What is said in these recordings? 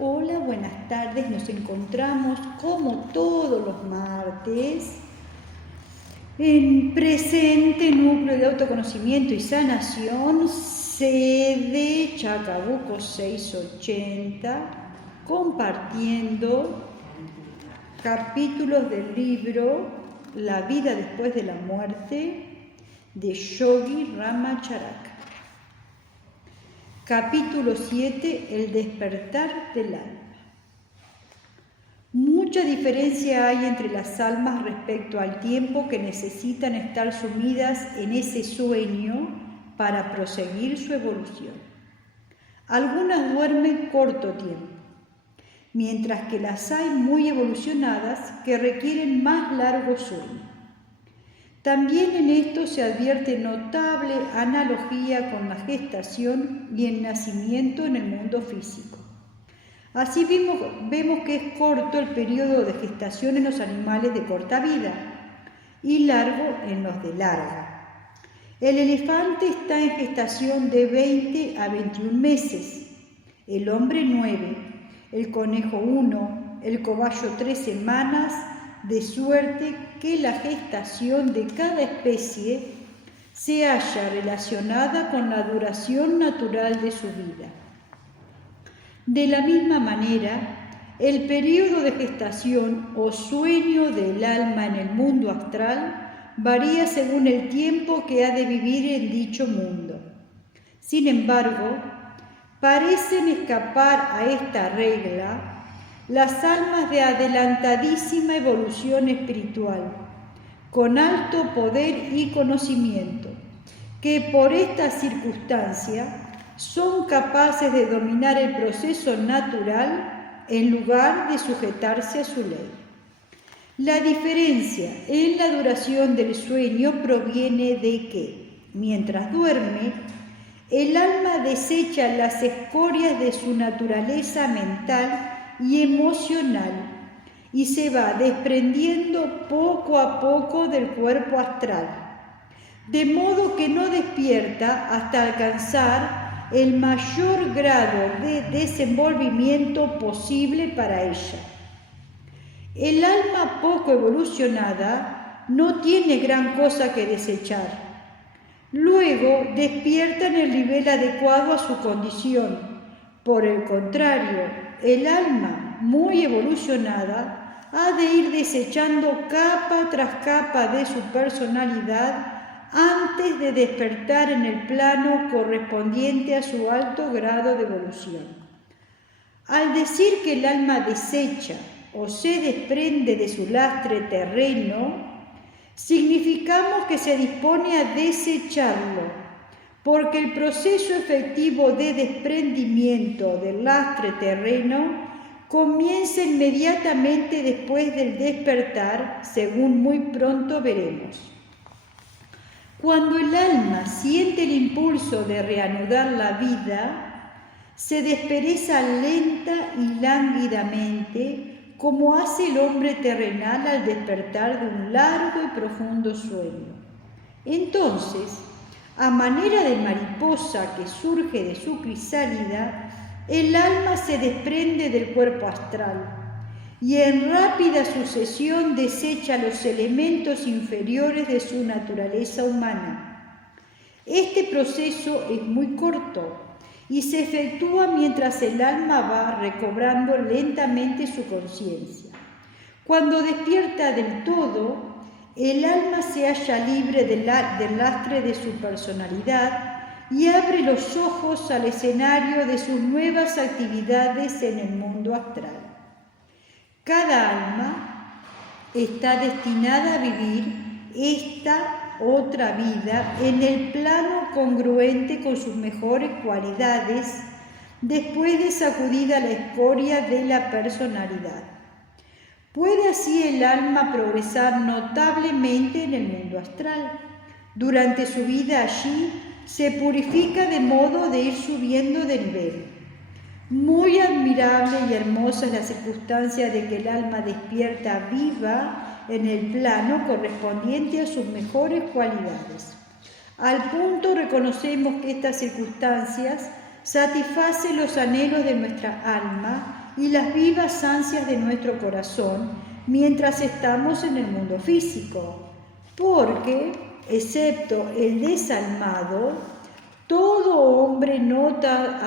Hola, buenas tardes. Nos encontramos como todos los martes en Presente Núcleo de Autoconocimiento y Sanación, sede Chacabuco 680, compartiendo capítulos del libro La vida después de la muerte de Yogi Rama Charaka. Capítulo 7. El despertar del alma. Mucha diferencia hay entre las almas respecto al tiempo que necesitan estar sumidas en ese sueño para proseguir su evolución. Algunas duermen corto tiempo, mientras que las hay muy evolucionadas que requieren más largo sueño. También en esto se advierte notable analogía con la gestación y el nacimiento en el mundo físico. Así vemos que es corto el periodo de gestación en los animales de corta vida y largo en los de larga. El elefante está en gestación de 20 a 21 meses, el hombre 9, el conejo 1, el cobayo 3 semanas, de suerte que la gestación de cada especie se halla relacionada con la duración natural de su vida. De la misma manera, el periodo de gestación o sueño del alma en el mundo astral varía según el tiempo que ha de vivir en dicho mundo. Sin embargo, parecen escapar a esta regla las almas de adelantadísima evolución espiritual, con alto poder y conocimiento, que por esta circunstancia son capaces de dominar el proceso natural en lugar de sujetarse a su ley. La diferencia en la duración del sueño proviene de que, mientras duerme, el alma desecha las escorias de su naturaleza mental y emocional y se va desprendiendo poco a poco del cuerpo astral, de modo que no despierta hasta alcanzar el mayor grado de desenvolvimiento posible para ella. El alma poco evolucionada no tiene gran cosa que desechar. Luego despierta en el nivel adecuado a su condición. Por el contrario, el alma muy evolucionada ha de ir desechando capa tras capa de su personalidad antes de despertar en el plano correspondiente a su alto grado de evolución. Al decir que el alma desecha o se desprende de su lastre terreno, significamos que se dispone a desecharlo, porque el proceso efectivo de desprendimiento del lastre terreno comienza inmediatamente después del despertar, según muy pronto veremos. Cuando el alma siente el impulso de reanudar la vida, se despereza lenta y lánguidamente, como hace el hombre terrenal al despertar de un largo y profundo sueño. Entonces, a manera de mariposa que surge de su crisálida, el alma se desprende del cuerpo astral y en rápida sucesión desecha los elementos inferiores de su naturaleza humana. Este proceso es muy corto y se efectúa mientras el alma va recobrando lentamente su conciencia. Cuando despierta del todo, el alma se halla libre del lastre de su personalidad y abre los ojos al escenario de sus nuevas actividades en el mundo astral. Cada alma está destinada a vivir esta otra vida en el plano congruente con sus mejores cualidades después de sacudida la escoria de la personalidad. Puede así el alma progresar notablemente en el mundo astral. Durante su vida allí se purifica de modo de ir subiendo de nivel. Muy admirable y hermosa es la circunstancia de que el alma despierta viva en el plano correspondiente a sus mejores cualidades. Al punto reconocemos que estas circunstancias satisfacen los anhelos de nuestra alma y las vivas ansias de nuestro corazón mientras estamos en el mundo físico, porque, excepto el desalmado, todo hombre nota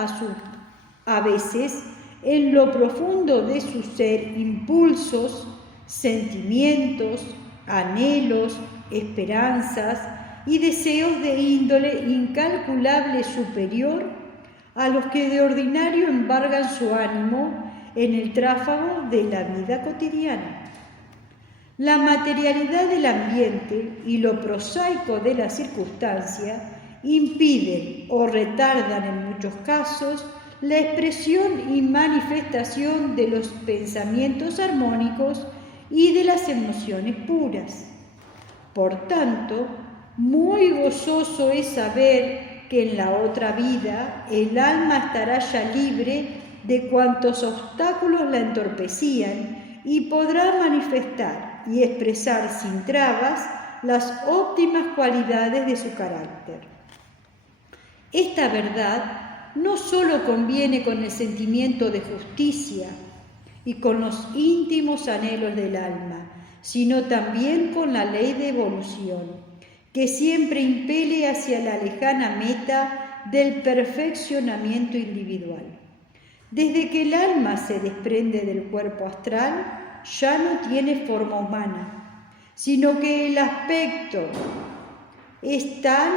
a veces en lo profundo de su ser impulsos, sentimientos, anhelos, esperanzas y deseos de índole incalculable superior a los que de ordinario embargan su ánimo en el tráfago de la vida cotidiana. La materialidad del ambiente y lo prosaico de la circunstancia impiden o retardan en muchos casos la expresión y manifestación de los pensamientos armónicos y de las emociones puras. Por tanto, muy gozoso es saber que en la otra vida el alma estará ya libre de cuantos obstáculos la entorpecían y podrá manifestar y expresar sin trabas las óptimas cualidades de su carácter. Esta verdad no solo conviene con el sentimiento de justicia y con los íntimos anhelos del alma, sino también con la ley de evolución, que siempre impele hacia la lejana meta del perfeccionamiento individual. Desde que el alma se desprende del cuerpo astral, ya no tiene forma humana, sino que el aspecto es tal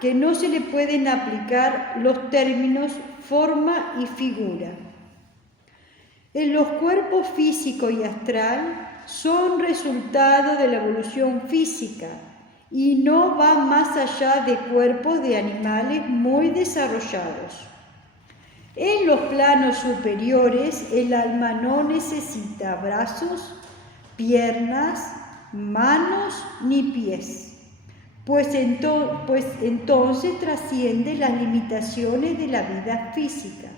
que no se le pueden aplicar los términos forma y figura. En los cuerpos físico y astral son resultado de la evolución física y no van más allá de cuerpos de animales muy desarrollados. En los planos superiores el alma no necesita brazos, piernas, manos ni pies, pues entonces trasciende las limitaciones de la vida física.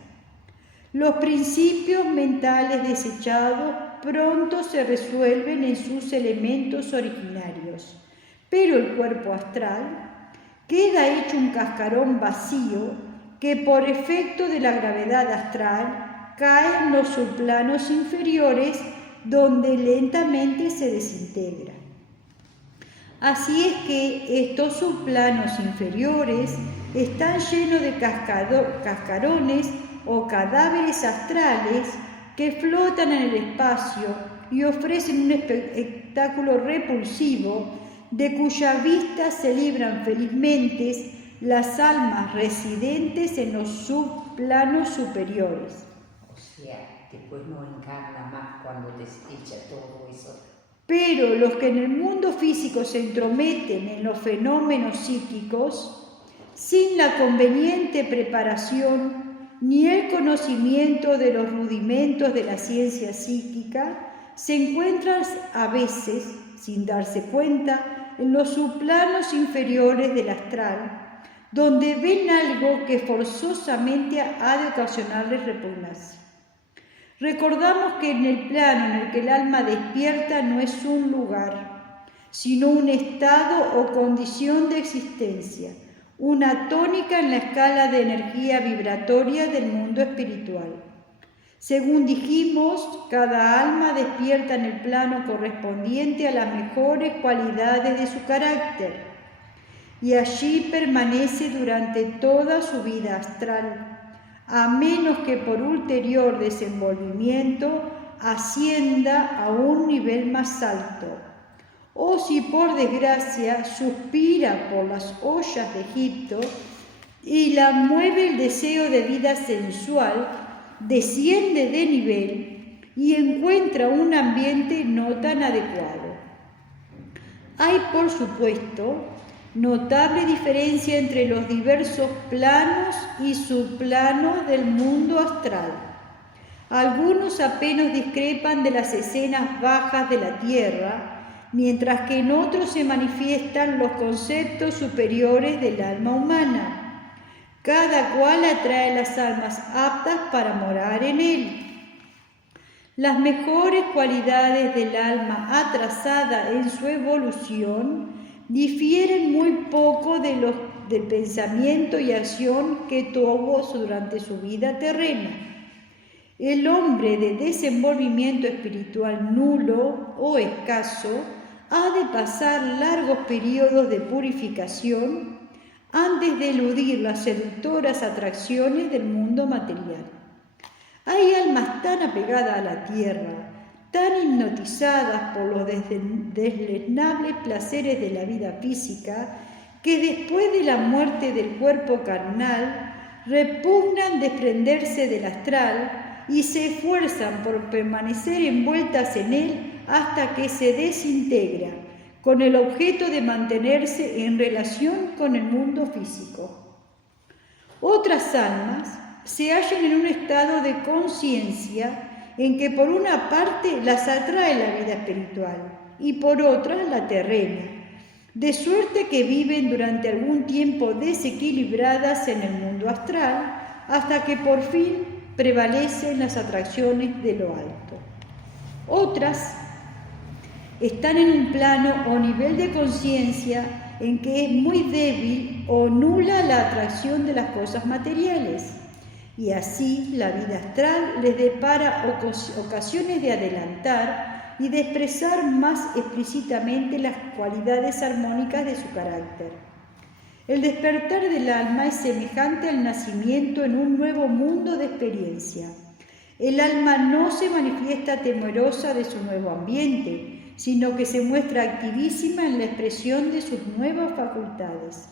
Los principios mentales desechados pronto se resuelven en sus elementos originarios, pero el cuerpo astral queda hecho un cascarón vacío que por efecto de la gravedad astral cae en los subplanos inferiores donde lentamente se desintegra. Así es que estos subplanos inferiores están llenos de cascarones o cadáveres astrales que flotan en el espacio y ofrecen un espectáculo repulsivo de cuya vista se libran felizmente las almas residentes en los subplanos superiores. O sea, después no encarna más cuando desecha todo eso. Pero los que en el mundo físico se entrometen en los fenómenos psíquicos, sin la conveniente preparación ni el conocimiento de los rudimentos de la ciencia psíquica, se encuentran a veces, sin darse cuenta, en los subplanos inferiores del astral, donde ven algo que forzosamente ha de ocasionarles repugnancia. Recordamos que en el plano en el que el alma despierta no es un lugar, sino un estado o condición de existencia, una tónica en la escala de energía vibratoria del mundo espiritual. Según dijimos, cada alma despierta en el plano correspondiente a las mejores cualidades de su carácter y allí permanece durante toda su vida astral, a menos que por ulterior desenvolvimiento ascienda a un nivel más alto, o si por desgracia suspira por las ollas de Egipto y la mueve el deseo de vida sensual, desciende de nivel y encuentra un ambiente no tan adecuado. Hay, por supuesto, notable diferencia entre los diversos planos y subplanos del mundo astral. Algunos apenas discrepan de las escenas bajas de la tierra, mientras que en otros se manifiestan los conceptos superiores del alma humana. Cada cual atrae las almas aptas para morar en él. Las mejores cualidades del alma atrasada en su evolución difieren muy poco del pensamiento y acción que tuvo durante su vida terrena. El hombre de desenvolvimiento espiritual nulo o escaso ha de pasar largos periodos de purificación antes de eludir las seductoras atracciones del mundo material. Hay almas tan apegadas a la tierra, tan hipnotizadas por los deslenables placeres de la vida física, que después de la muerte del cuerpo carnal repugnan desprenderse del astral y se esfuerzan por permanecer envueltas en él hasta que se desintegra, con el objeto de mantenerse en relación con el mundo físico. Otras almas se hallan en un estado de conciencia en que por una parte las atrae la vida espiritual y por otra la terrena, de suerte que viven durante algún tiempo desequilibradas en el mundo astral hasta que por fin prevalecen las atracciones de lo alto. Otras están en un plano o nivel de conciencia en que es muy débil o nula la atracción de las cosas materiales, y así la vida astral les depara ocasiones de adelantar y de expresar más explícitamente las cualidades armónicas de su carácter. El despertar del alma es semejante al nacimiento en un nuevo mundo de experiencia. El alma no se manifiesta temerosa de su nuevo ambiente, sino que se muestra activísima en la expresión de sus nuevas facultades.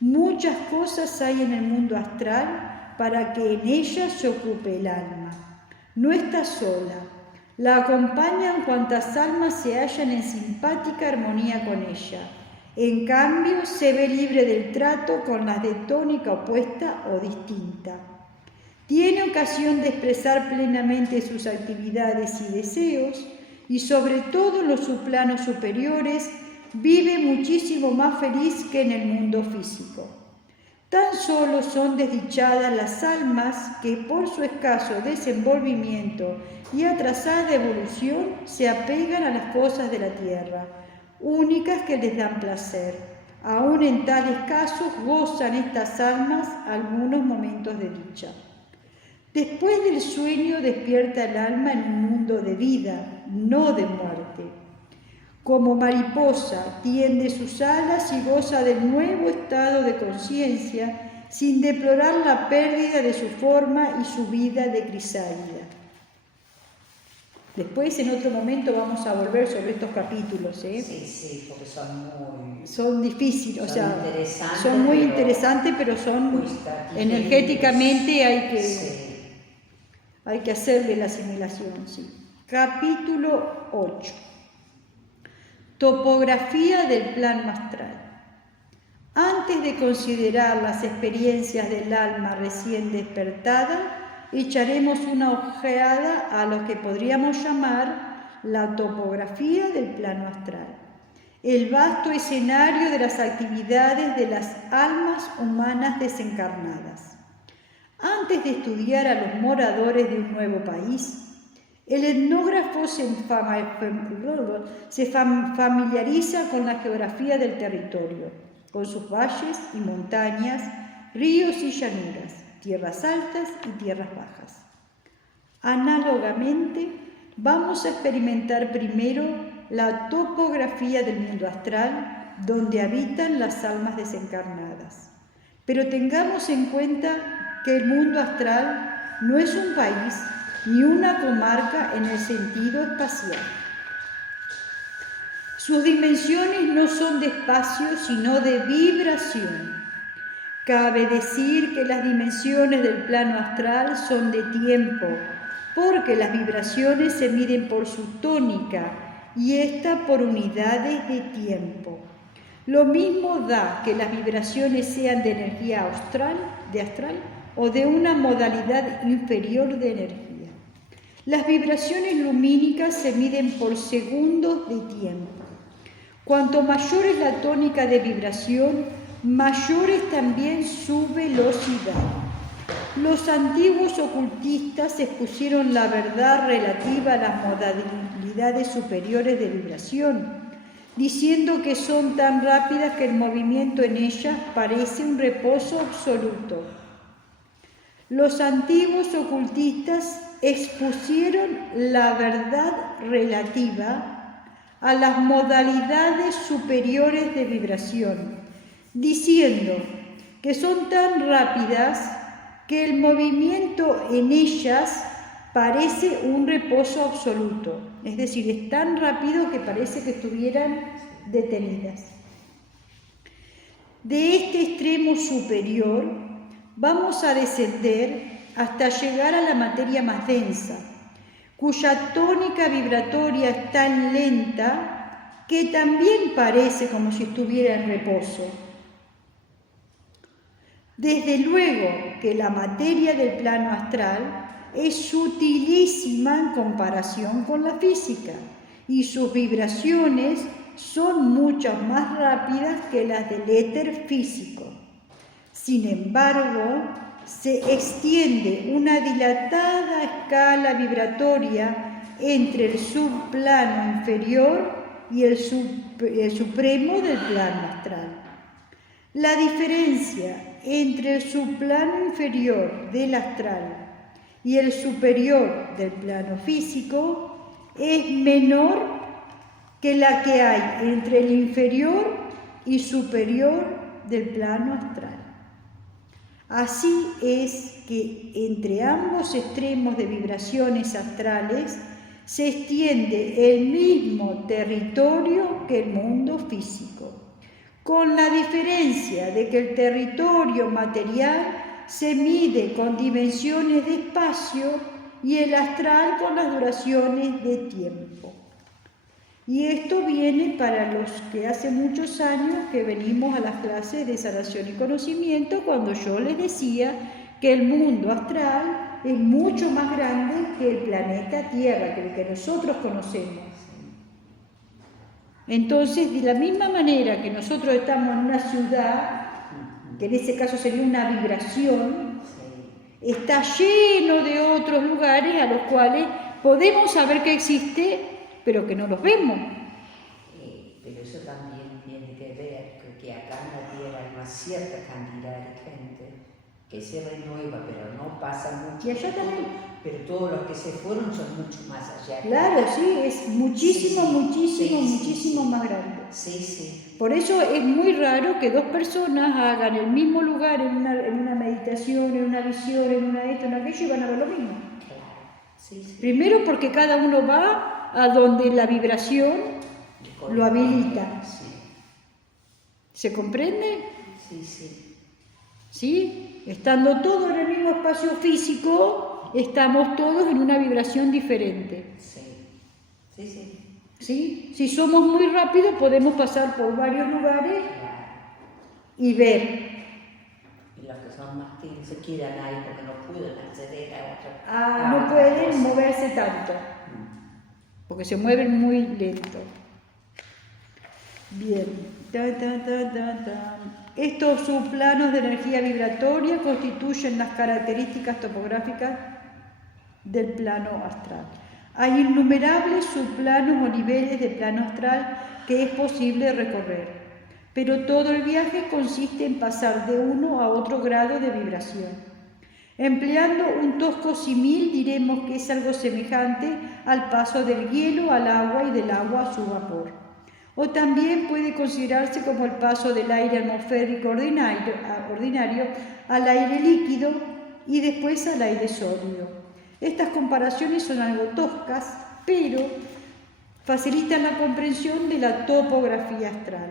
Muchas cosas hay en el mundo astral para que en ellas se ocupe el alma. No está sola. La acompañan cuantas almas se hallan en simpática armonía con ella. En cambio, se ve libre del trato con las de tónica opuesta o distinta. Tiene ocasión de expresar plenamente sus actividades y deseos, y sobre todo en los subplanos superiores, vive muchísimo más feliz que en el mundo físico. Tan solo son desdichadas las almas que por su escaso desenvolvimiento y atrasada evolución se apegan a las cosas de la tierra, únicas que les dan placer. Aún en tales casos gozan estas almas algunos momentos de dicha. Después del sueño despierta el alma en un mundo de vida, no de muerte. Como mariposa tiende sus alas y goza del nuevo estado de conciencia sin deplorar la pérdida de su forma y su vida de crisálida. Después, en otro momento, vamos a volver sobre estos capítulos. Sí, porque son difíciles, son muy interesantes, pero son energéticamente hay que hacerle la asimilación. Sí. Capítulo 8. Topografía del plano astral. Antes de considerar las experiencias del alma recién despertada, echaremos una ojeada a lo que podríamos llamar la topografía del plano astral, el vasto escenario de las actividades de las almas humanas desencarnadas. Antes de estudiar a los moradores de un nuevo país, el etnógrafo se familiariza con la geografía del territorio, con sus valles y montañas, ríos y llanuras, tierras altas y tierras bajas. Análogamente, vamos a experimentar primero la topografía del mundo astral, donde habitan las almas desencarnadas. Pero tengamos en cuenta que el mundo astral no es un país ni una comarca en el sentido espacial. Sus dimensiones no son de espacio, sino de vibración. Cabe decir que las dimensiones del plano astral son de tiempo, porque las vibraciones se miden por su tónica y ésta por unidades de tiempo. Lo mismo da que las vibraciones sean de energía astral o de una modalidad inferior de energía. Las vibraciones lumínicas se miden por segundos de tiempo. Cuanto mayor es la tónica de vibración, mayor es también su velocidad. Los antiguos ocultistas expusieron la verdad relativa a las modalidades superiores de vibración, diciendo que son tan rápidas que el movimiento en ellas parece un reposo absoluto. Los antiguos ocultistas expusieron la verdad relativa a las modalidades superiores de vibración, diciendo que son tan rápidas que el movimiento en ellas parece un reposo absoluto, es decir, es tan rápido que parece que estuvieran detenidas. De este extremo superior vamos a descender hasta llegar a la materia más densa, cuya tónica vibratoria es tan lenta que también parece como si estuviera en reposo. Desde luego que la materia del plano astral es sutilísima en comparación con la física y sus vibraciones son mucho más rápidas que las del éter físico. Sin embargo, se extiende una dilatada escala vibratoria entre el subplano inferior y el supremo del plano astral. La diferencia entre el subplano inferior del astral y el superior del plano físico es menor que la que hay entre el inferior y superior del plano astral. Así es que entre ambos extremos de vibraciones astrales se extiende el mismo territorio que el mundo físico, con la diferencia de que el territorio material se mide con dimensiones de espacio y el astral con las duraciones de tiempo. Y esto viene para los que hace muchos años que venimos a las clases de sanación y conocimiento, cuando yo les decía que el mundo astral es mucho más grande que el planeta Tierra, que el que nosotros conocemos. Entonces, de la misma manera que nosotros estamos en una ciudad, que en ese caso sería una vibración, está lleno de otros lugares a los cuales podemos saber que existe, pero que no los vemos. Pero eso también tiene que ver que acá en la Tierra hay una cierta cantidad de gente que se renueva, pero no pasa mucho. Y allá también. Pero todos los que se fueron son mucho más allá. Claro, sí, es muchísimo más grande. Sí. Por eso es muy raro que dos personas hagan el mismo lugar en una meditación, en una visión, en una esto, en aquello, y van a ver lo mismo. Claro. Sí. Primero porque cada uno va a donde la vibración lo habilita. Sí. ¿Se comprende? Sí. ¿Sí? Estando todos en el mismo espacio físico, estamos todos en una vibración diferente. Sí. ¿Sí? Si somos muy rápidos, podemos pasar por varios lugares y ver. Y los que son más tímidos se quedan ahí porque no pueden acceder a otro. No pueden moverse tanto, porque se mueven muy lento. Bien. Estos subplanos de energía vibratoria constituyen las características topográficas del plano astral. Hay innumerables subplanos o niveles de plano astral que es posible recorrer, pero todo el viaje consiste en pasar de uno a otro grado de vibración. Empleando un tosco símil, diremos que es algo semejante al paso del hielo al agua y del agua a su vapor. O también puede considerarse como el paso del aire atmosférico ordinario al aire líquido y después al aire sólido. Estas comparaciones son algo toscas, pero facilitan la comprensión de la topografía astral.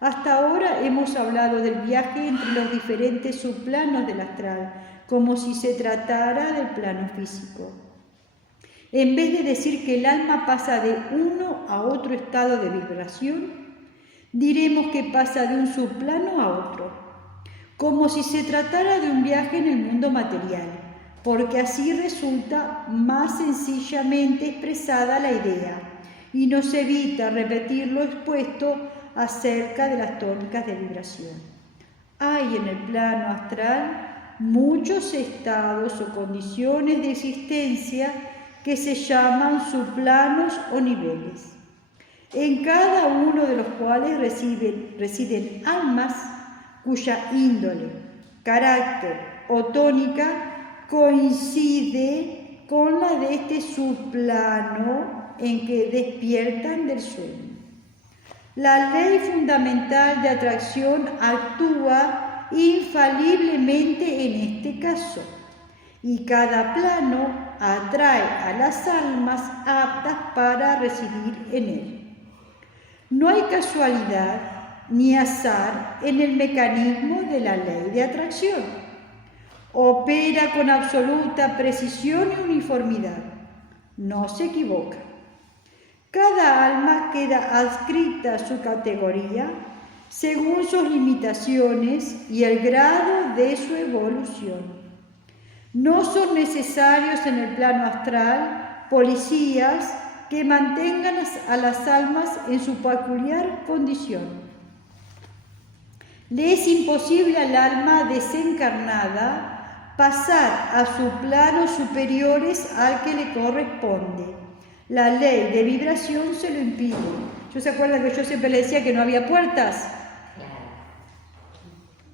Hasta ahora hemos hablado del viaje entre los diferentes subplanos del astral, como si se tratara del plano físico. En vez de decir que el alma pasa de uno a otro estado de vibración, diremos que pasa de un subplano a otro, como si se tratara de un viaje en el mundo material, porque así resulta más sencillamente expresada la idea y nos evita repetir lo expuesto acerca de las tónicas de vibración. Hay en el plano astral muchos estados o condiciones de existencia que se llaman subplanos o niveles, en cada uno de los cuales residen almas cuya índole, carácter o tónica coincide con la de este subplano en que despiertan del sueño. La ley fundamental de atracción actúa infaliblemente en este caso, y cada plano atrae a las almas aptas para residir en él. No hay casualidad ni azar en el mecanismo de la ley de atracción. Opera con absoluta precisión y uniformidad. No se equivoca. Cada alma queda adscrita a su categoría según sus limitaciones y el grado de su evolución. No son necesarios en el plano astral policías que mantengan a las almas en su peculiar condición. Le es imposible al alma desencarnada pasar a sus planos superiores al que le corresponde. La ley de vibración se lo impide. ¿Se acuerdan que yo siempre le decía que no había puertas?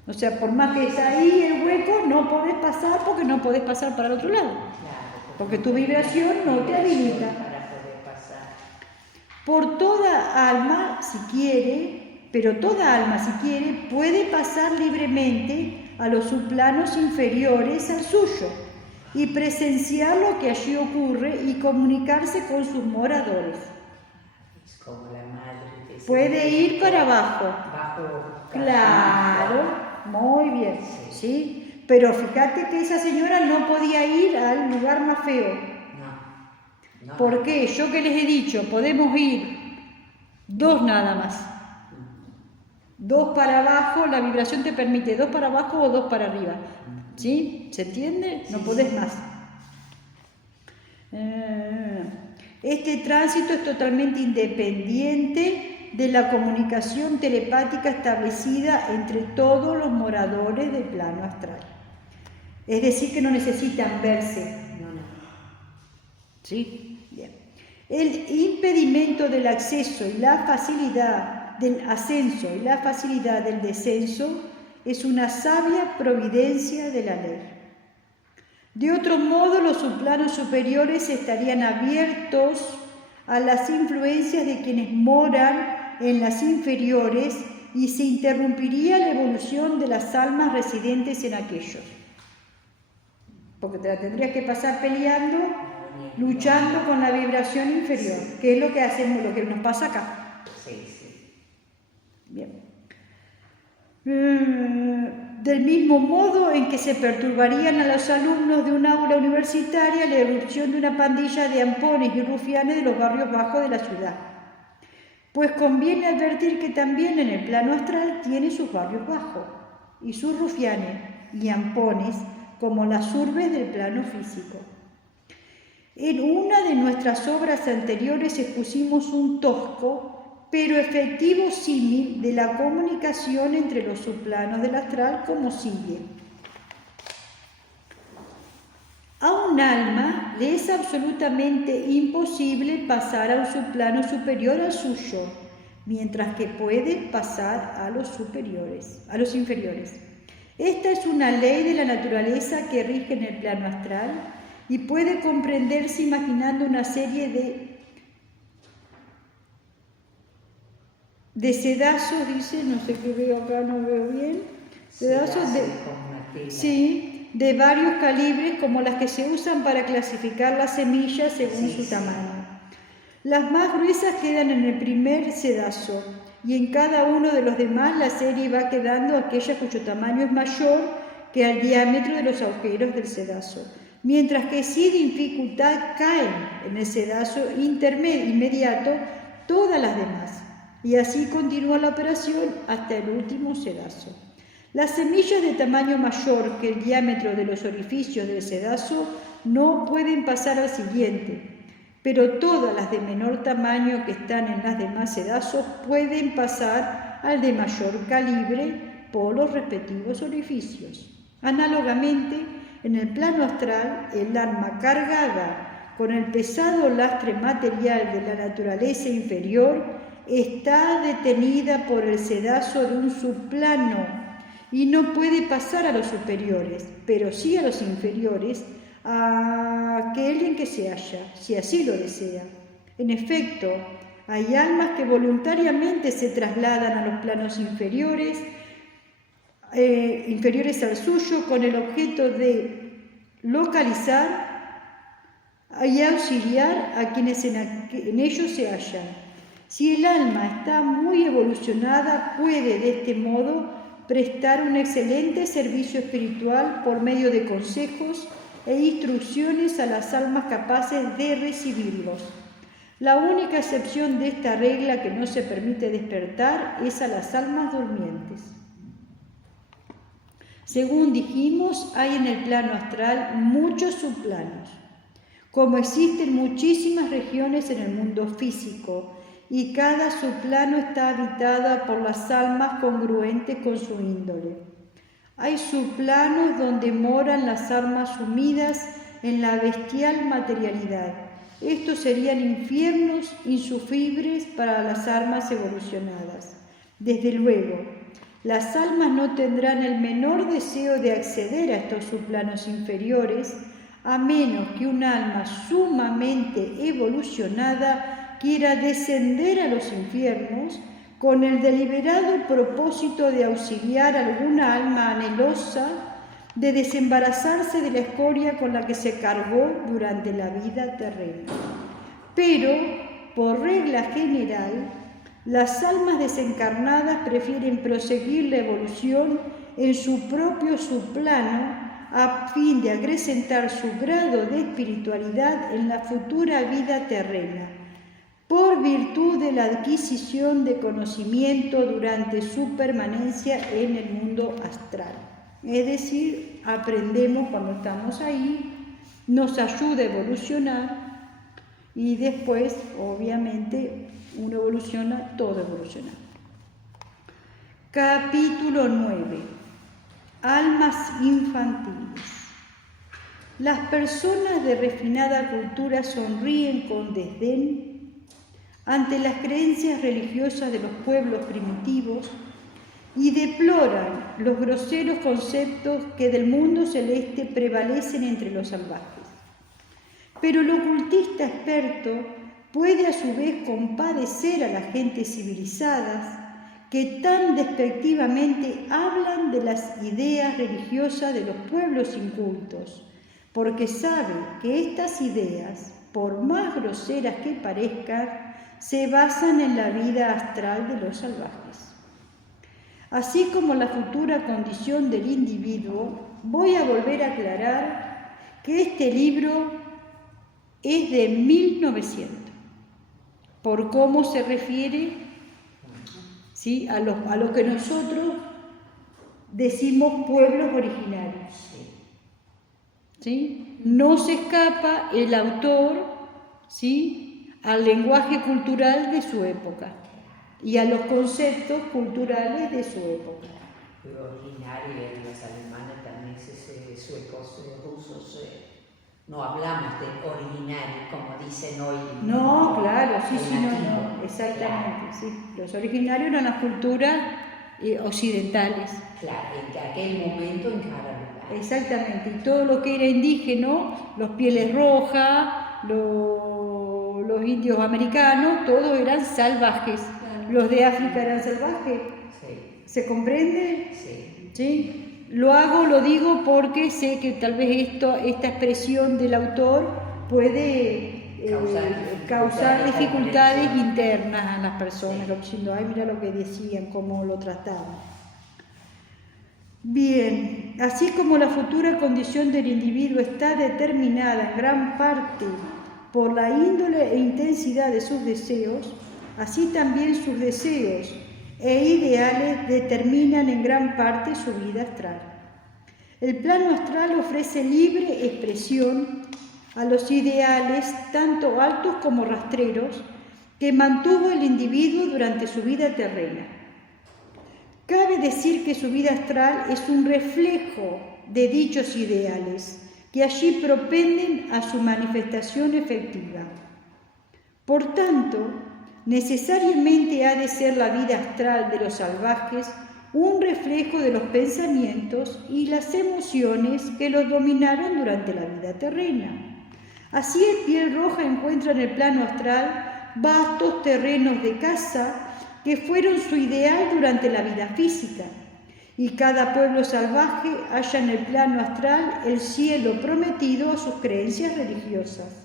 O sea, por más que está ahí el hueco, no podés pasar porque no podés pasar para el otro lado. Porque tu vibración no te habilita. Por toda alma, si quiere, pero toda alma, si quiere, puede pasar libremente a los subplanos inferiores al suyo y presenciar lo que allí ocurre y comunicarse con sus moradores. Es como la madre. Puede ir para abajo. Claro. Muy bien, ¿sí? Pero fíjate que esa señora no podía ir al lugar más feo. No. ¿Por qué? Yo que les he dicho, podemos ir 2 nada más. 2 para abajo, la vibración te permite 2 para abajo o 2 para arriba. ¿Sí? ¿Se entiende? No podés más. Este tránsito es totalmente independiente de la comunicación telepática establecida entre todos los moradores del plano astral. Es decir, que no necesitan verse. ¿Sí? Bien. El impedimento del acceso y la facilidad del ascenso y la facilidad del descenso es una sabia providencia de la ley. De otro modo, los subplanos superiores estarían abiertos a las influencias de quienes moran en las inferiores y se interrumpiría la evolución de las almas residentes en aquellos. Porque te la tendrías que pasar peleando, luchando con la vibración inferior, que es lo que hacemos, lo que nos pasa acá. Bien. Del mismo modo en que se perturbarían a los alumnos de un aula universitaria la erupción de una pandilla de ampones y rufianes de los barrios bajos de la ciudad. Pues conviene advertir que también en el plano astral tiene sus barrios bajos y sus rufianes y ampones como las urbes del plano físico. En una de nuestras obras anteriores expusimos un tosco pero efectivo símil de la comunicación entre los subplanos del astral como sigue. A un alma le es absolutamente imposible pasar a un subplano superior al suyo, mientras que puede pasar a los inferiores. Esta es una ley de la naturaleza que rige en el plano astral y puede comprenderse imaginando una serie de sedazos, dice, no sé qué veo acá, no veo bien, sedazos de varios calibres como las que se usan para clasificar las semillas según su tamaño. Las más gruesas quedan en el primer sedazo y en cada uno de los demás la serie va quedando aquella cuyo tamaño es mayor que el diámetro de los agujeros del sedazo, mientras que sin dificultad caen en el sedazo inmediato todas las demás. Y así continúa la operación hasta el último sedazo. Las semillas de tamaño mayor que el diámetro de los orificios del sedazo no pueden pasar al siguiente, pero todas las de menor tamaño que están en las demás sedazos pueden pasar al de mayor calibre por los respectivos orificios. Análogamente, en el plano astral, el alma cargada con el pesado lastre material de la naturaleza inferior está detenida por el sedazo de un subplano y no puede pasar a los superiores, pero sí a los inferiores, a aquel en que se halla, si así lo desea. En efecto, hay almas que voluntariamente se trasladan a los planos inferiores al suyo, con el objeto de localizar y auxiliar a quienes en ellos se hallan. Si el alma está muy evolucionada, puede de este modo prestar un excelente servicio espiritual por medio de consejos e instrucciones a las almas capaces de recibirlos. La única excepción de esta regla que no se permite despertar es a las almas durmientes. Según dijimos, hay en el plano astral muchos subplanos, como existen muchísimas regiones en el mundo físico, y cada subplano está habitada por las almas congruentes con su índole. Hay subplanos donde moran las almas sumidas en la bestial materialidad. Estos serían infiernos insufribles para las almas evolucionadas. Desde luego, las almas no tendrán el menor deseo de acceder a estos subplanos inferiores, a menos que un alma sumamente evolucionada quiera descender a los infiernos con el deliberado propósito de auxiliar a alguna alma anhelosa de desembarazarse de la escoria con la que se cargó durante la vida terrena. Pero, por regla general, las almas desencarnadas prefieren proseguir la evolución en su propio subplano a fin de acrecentar su grado de espiritualidad en la futura vida terrena, por virtud de la adquisición de conocimiento durante su permanencia en el mundo astral. Es decir, aprendemos cuando estamos ahí, nos ayuda a evolucionar y después, obviamente, uno evoluciona, todo evoluciona. Capítulo 9. Almas infantiles. Las personas de refinada cultura sonríen con desdén ante las creencias religiosas de los pueblos primitivos y deploran los groseros conceptos que del mundo celeste prevalecen entre los salvajes. Pero el ocultista experto puede a su vez compadecer a las gentes civilizadas que tan despectivamente hablan de las ideas religiosas de los pueblos incultos, porque sabe que estas ideas, por más groseras que parezcan, se basan en la vida astral de los salvajes. Así como la futura condición del individuo, voy a volver a aclarar que este libro es de 1900, por cómo se refiere, ¿sí?, a lo que nosotros decimos pueblos originarios. ¿Sí? No se escapa el autor, ¿sí?, al lenguaje cultural de su época y a los conceptos culturales de su época. Pero originario en los alemanes también, suecos, rusos, no hablamos de originario como dicen hoy. No, claro, sí, no, exactamente, claro. Sí. Los originarios eran las culturas occidentales. Claro, en aquel momento en cada lugar. Exactamente, y todo lo que era indígena, los pieles rojas, los indios americanos, todos eran salvajes. Los de África eran salvajes. Sí. ¿Se comprende? Sí. ¿Sí? Lo digo porque sé que tal vez esta expresión del autor puede causar dificultades internas a las personas, diciendo, ay, mira lo que decían, cómo lo trataban. Bien, así como la futura condición del individuo está determinada en gran parte por la índole e intensidad de sus deseos, así también sus deseos e ideales determinan en gran parte su vida astral. El plano astral ofrece libre expresión a los ideales, tanto altos como rastreros, que mantuvo el individuo durante su vida terrena. Cabe decir que su vida astral es un reflejo de dichos ideales, que allí propenden a su manifestación efectiva. Por tanto, necesariamente ha de ser la vida astral de los salvajes un reflejo de los pensamientos y las emociones que los dominaron durante la vida terrena. Así el piel roja encuentra en el plano astral vastos terrenos de caza que fueron su ideal durante la vida física, y cada pueblo salvaje halla en el plano astral el cielo prometido a sus creencias religiosas.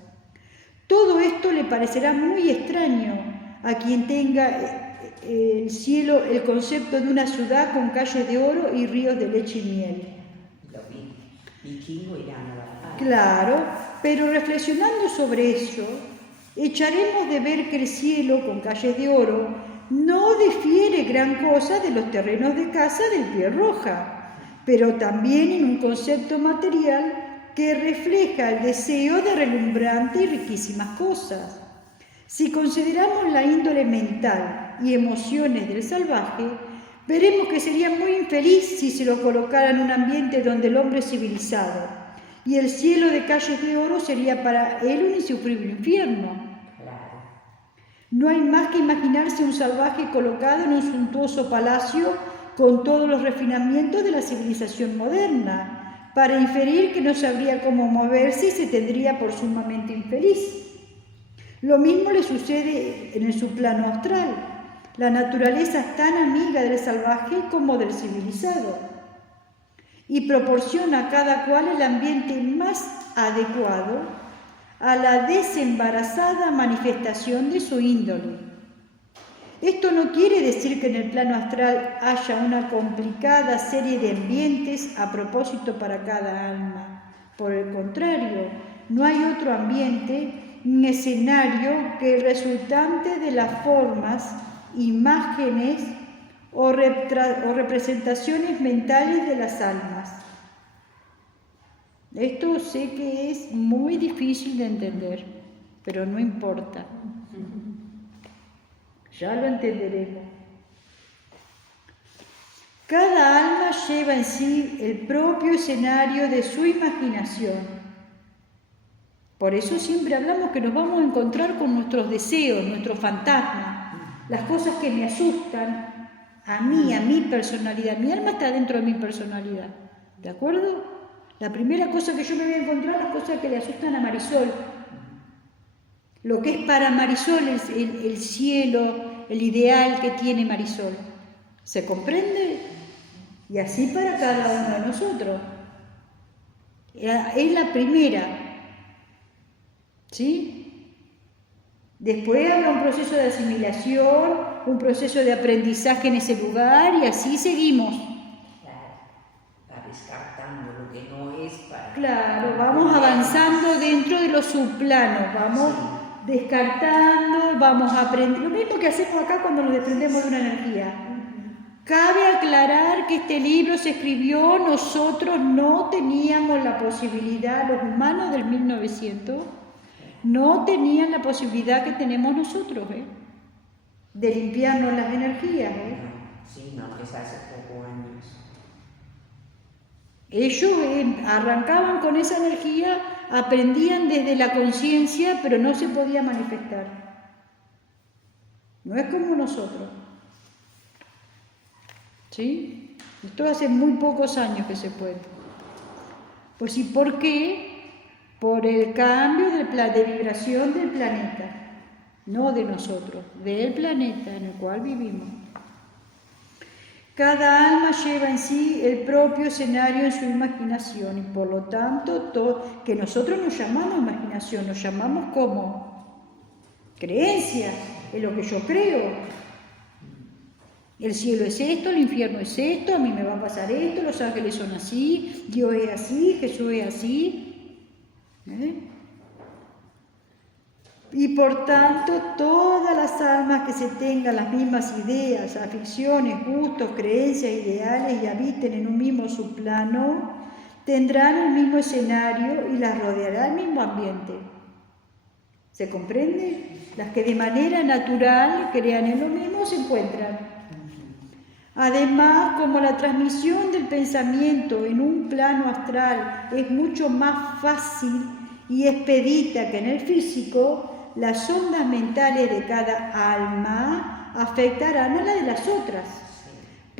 Todo esto le parecerá muy extraño a quien tenga el cielo el concepto de una ciudad con calles de oro y ríos de leche y miel. Claro, pero reflexionando sobre eso, echaremos de ver que el cielo con calles de oro no difiere gran cosa de los terrenos de caza del piel roja, pero también en un concepto material que refleja el deseo de relumbrantes y riquísimas cosas. Si consideramos la índole mental y emociones del salvaje, veremos que sería muy infeliz si se lo colocara en un ambiente donde el hombre es civilizado, y el cielo de calles de oro sería para él un insufrible infierno. No hay más que imaginarse un salvaje colocado en un suntuoso palacio con todos los refinamientos de la civilización moderna, para inferir que no sabría cómo moverse y se tendría por sumamente infeliz. Lo mismo le sucede en su plano astral. La naturaleza es tan amiga del salvaje como del civilizado y proporciona a cada cual el ambiente más adecuado a la desembarazada manifestación de su índole. Esto no quiere decir que en el plano astral haya una complicada serie de ambientes a propósito para cada alma. Por el contrario, no hay otro ambiente ni escenario que el resultante de las formas, imágenes o representaciones mentales de las almas. Esto sé que es muy difícil de entender, pero no importa. Ya lo entenderemos. Cada alma lleva en sí el propio escenario de su imaginación. Por eso siempre hablamos que nos vamos a encontrar con nuestros deseos, nuestros fantasmas, las cosas que me asustan a mí, a mi personalidad. Mi alma está dentro de mi personalidad, ¿de acuerdo? La primera cosa que yo me voy a encontrar, las cosas que le asustan a Marisol. Lo que es para Marisol el cielo, el ideal que tiene Marisol. ¿Se comprende? Y así para cada uno de nosotros. Es la primera. ¿Sí? Después habrá un proceso de asimilación, un proceso de aprendizaje en ese lugar y así seguimos. Va descartando lo que no es para... Claro, vamos avanzando dentro de los subplanos, vamos descartando, vamos a aprender. Lo mismo que hacemos acá cuando nos desprendemos de una energía. Cabe aclarar que este libro se escribió, nosotros no teníamos la posibilidad, los humanos del 1900, no tenían la posibilidad que tenemos nosotros, de limpiarnos las energías. Sí, no, que es hace pocos años. Ellos arrancaban con esa energía, aprendían desde la conciencia, pero no se podía manifestar. No es como nosotros. ¿Sí? Esto hace muy pocos años que se puede. Pues ¿y por qué? Por el cambio de vibración del planeta, no de nosotros, del planeta en el cual vivimos. Cada alma lleva en sí el propio escenario en su imaginación y por lo tanto, que nosotros nos llamamos imaginación, nos llamamos como creencias, es lo que yo creo. El cielo es esto, el infierno es esto, a mí me va a pasar esto, los ángeles son así, Dios es así, Jesús es así. Y por tanto, todas las almas que se tengan las mismas ideas, aficiones, gustos, creencias, ideales y habiten en un mismo subplano, tendrán el mismo escenario y las rodeará el mismo ambiente. ¿Se comprende? Las que de manera natural crean en lo mismo se encuentran. Además, como la transmisión del pensamiento en un plano astral es mucho más fácil y expedita que en el físico, las ondas mentales de cada alma afectarán a las de las otras.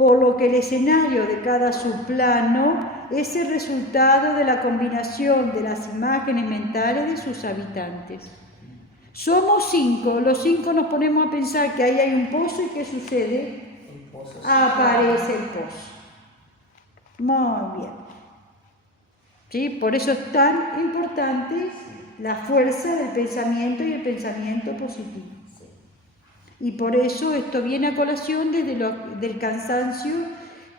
por lo que el escenario de cada subplano es el resultado de la combinación de las imágenes mentales de sus habitantes. Somos 5, los 5 nos ponemos a pensar que ahí hay un pozo y ¿qué sucede? El pozo Aparece el pozo. Muy bien. ¿Sí? Por eso es tan importante la fuerza del pensamiento y el pensamiento positivo. Y por eso esto viene a colación desde del cansancio,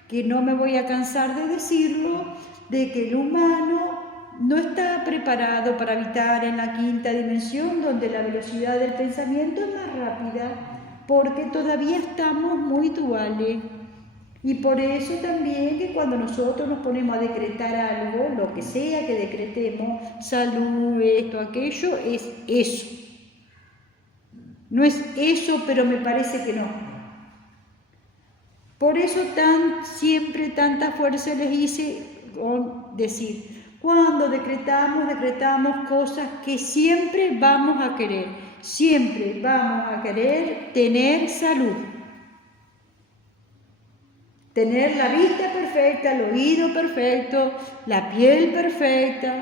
que no me voy a cansar de decirlo, de que el humano no está preparado para habitar en la quinta dimensión, donde la velocidad del pensamiento es más rápida, porque todavía estamos muy duales. Y por eso también que cuando nosotros nos ponemos a decretar algo, lo que sea que decretemos, salud, esto, aquello, es eso. No es eso, pero me parece que no. Por eso siempre tanta fuerza les hice con decir, cuando decretamos cosas que siempre vamos a querer. Siempre vamos a querer tener salud. Tener la vista perfecta, el oído perfecto, la piel perfecta.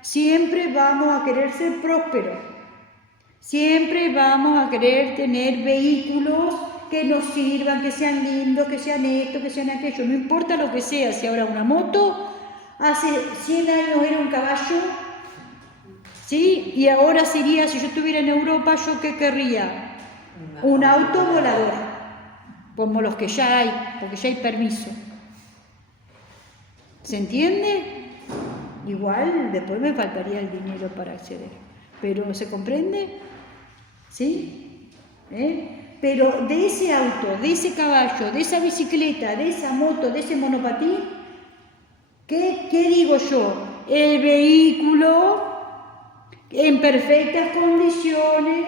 Siempre vamos a querer ser prósperos. Siempre vamos a querer tener vehículos que nos sirvan, que sean lindos, que sean esto, que sean aquello. No importa lo que sea, si ahora una moto, hace 100 años era un caballo, ¿sí? Y ahora sería, si yo estuviera en Europa, ¿yo qué querría? Un auto volador, como los que ya hay, porque ya hay permiso. ¿Se entiende? Igual después me faltaría el dinero para acceder. Pero ¿se comprende? ¿Sí? Pero de ese auto, de ese caballo, de esa bicicleta, de esa moto, de ese monopatín, ¿qué digo yo? El vehículo en perfectas condiciones,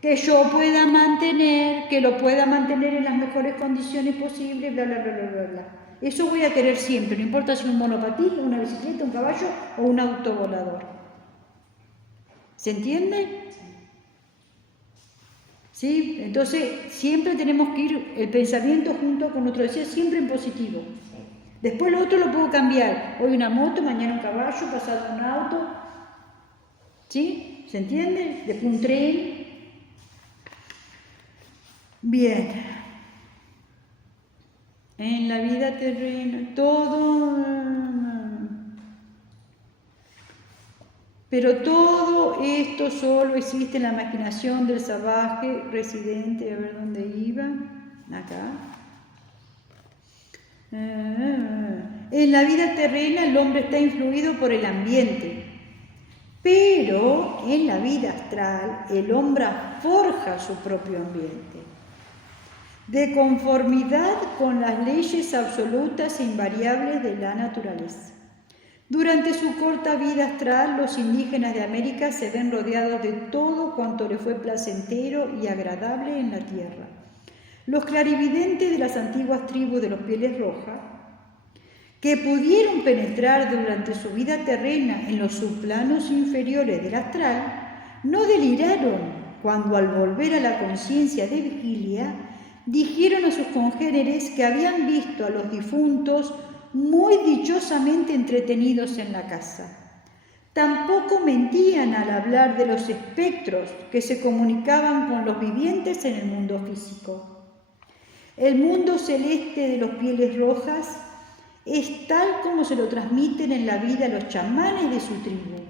que yo pueda mantener, que lo pueda mantener en las mejores condiciones posibles, bla, bla, bla, bla, bla, bla. Eso voy a querer siempre, no importa si es un monopatín, una bicicleta, un caballo o un auto volador. ¿Se entiende? ¿Sí? Entonces, siempre tenemos que ir el pensamiento junto con nuestro deseo, siempre en positivo. Después lo otro lo puedo cambiar. Hoy una moto, mañana un caballo, pasado un auto. ¿Sí? ¿Se entiende? Después un tren. Bien. En la vida terrena, todo... Pero todo esto solo existe en la imaginación del salvaje residente. A ver dónde iba. Acá. En la vida terrena el hombre está influido por el ambiente. Pero en la vida astral el hombre forja su propio ambiente. De conformidad con las leyes absolutas e invariables de la naturaleza. Durante su corta vida astral, los indígenas de América se ven rodeados de todo cuanto les fue placentero y agradable en la tierra. Los clarividentes de las antiguas tribus de los pieles rojas, que pudieron penetrar durante su vida terrena en los subplanos inferiores del astral, no deliraron cuando al volver a la conciencia de vigilia, dijeron a sus congéneres que habían visto a los difuntos muy dichosamente entretenidos en la casa. Tampoco mentían al hablar de los espectros que se comunicaban con los vivientes en el mundo físico. El mundo celeste de los pieles rojas es tal como se lo transmiten en la vida los chamanes de su tribu.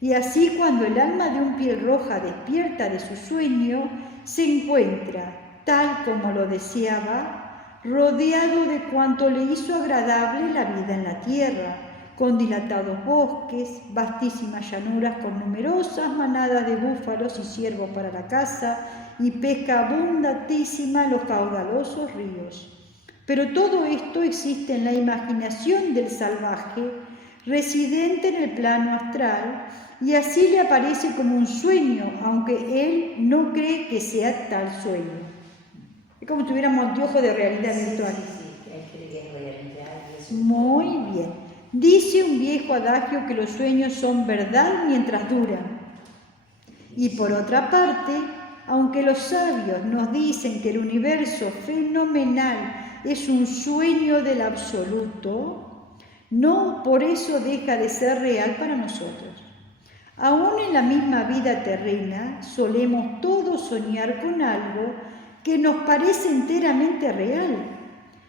Y así cuando el alma de un piel roja despierta de su sueño, se encuentra, tal como lo deseaba, rodeado de cuanto le hizo agradable la vida en la tierra, con dilatados bosques, vastísimas llanuras con numerosas manadas de búfalos y ciervos para la caza y pesca abundantísima en los caudalosos ríos. Pero todo esto existe en la imaginación del salvaje, residente en el plano astral, y así le aparece como un sueño, aunque él no cree que sea tal sueño. Es como si tuviéramos anteojos de realidad virtual. Muy bien. Dice un viejo adagio que los sueños son verdad mientras duran. Y por otra parte, aunque los sabios nos dicen que el universo fenomenal es un sueño del absoluto, no por eso deja de ser real para nosotros. Aún en la misma vida terrena, solemos todos soñar con algo que nos parece enteramente real,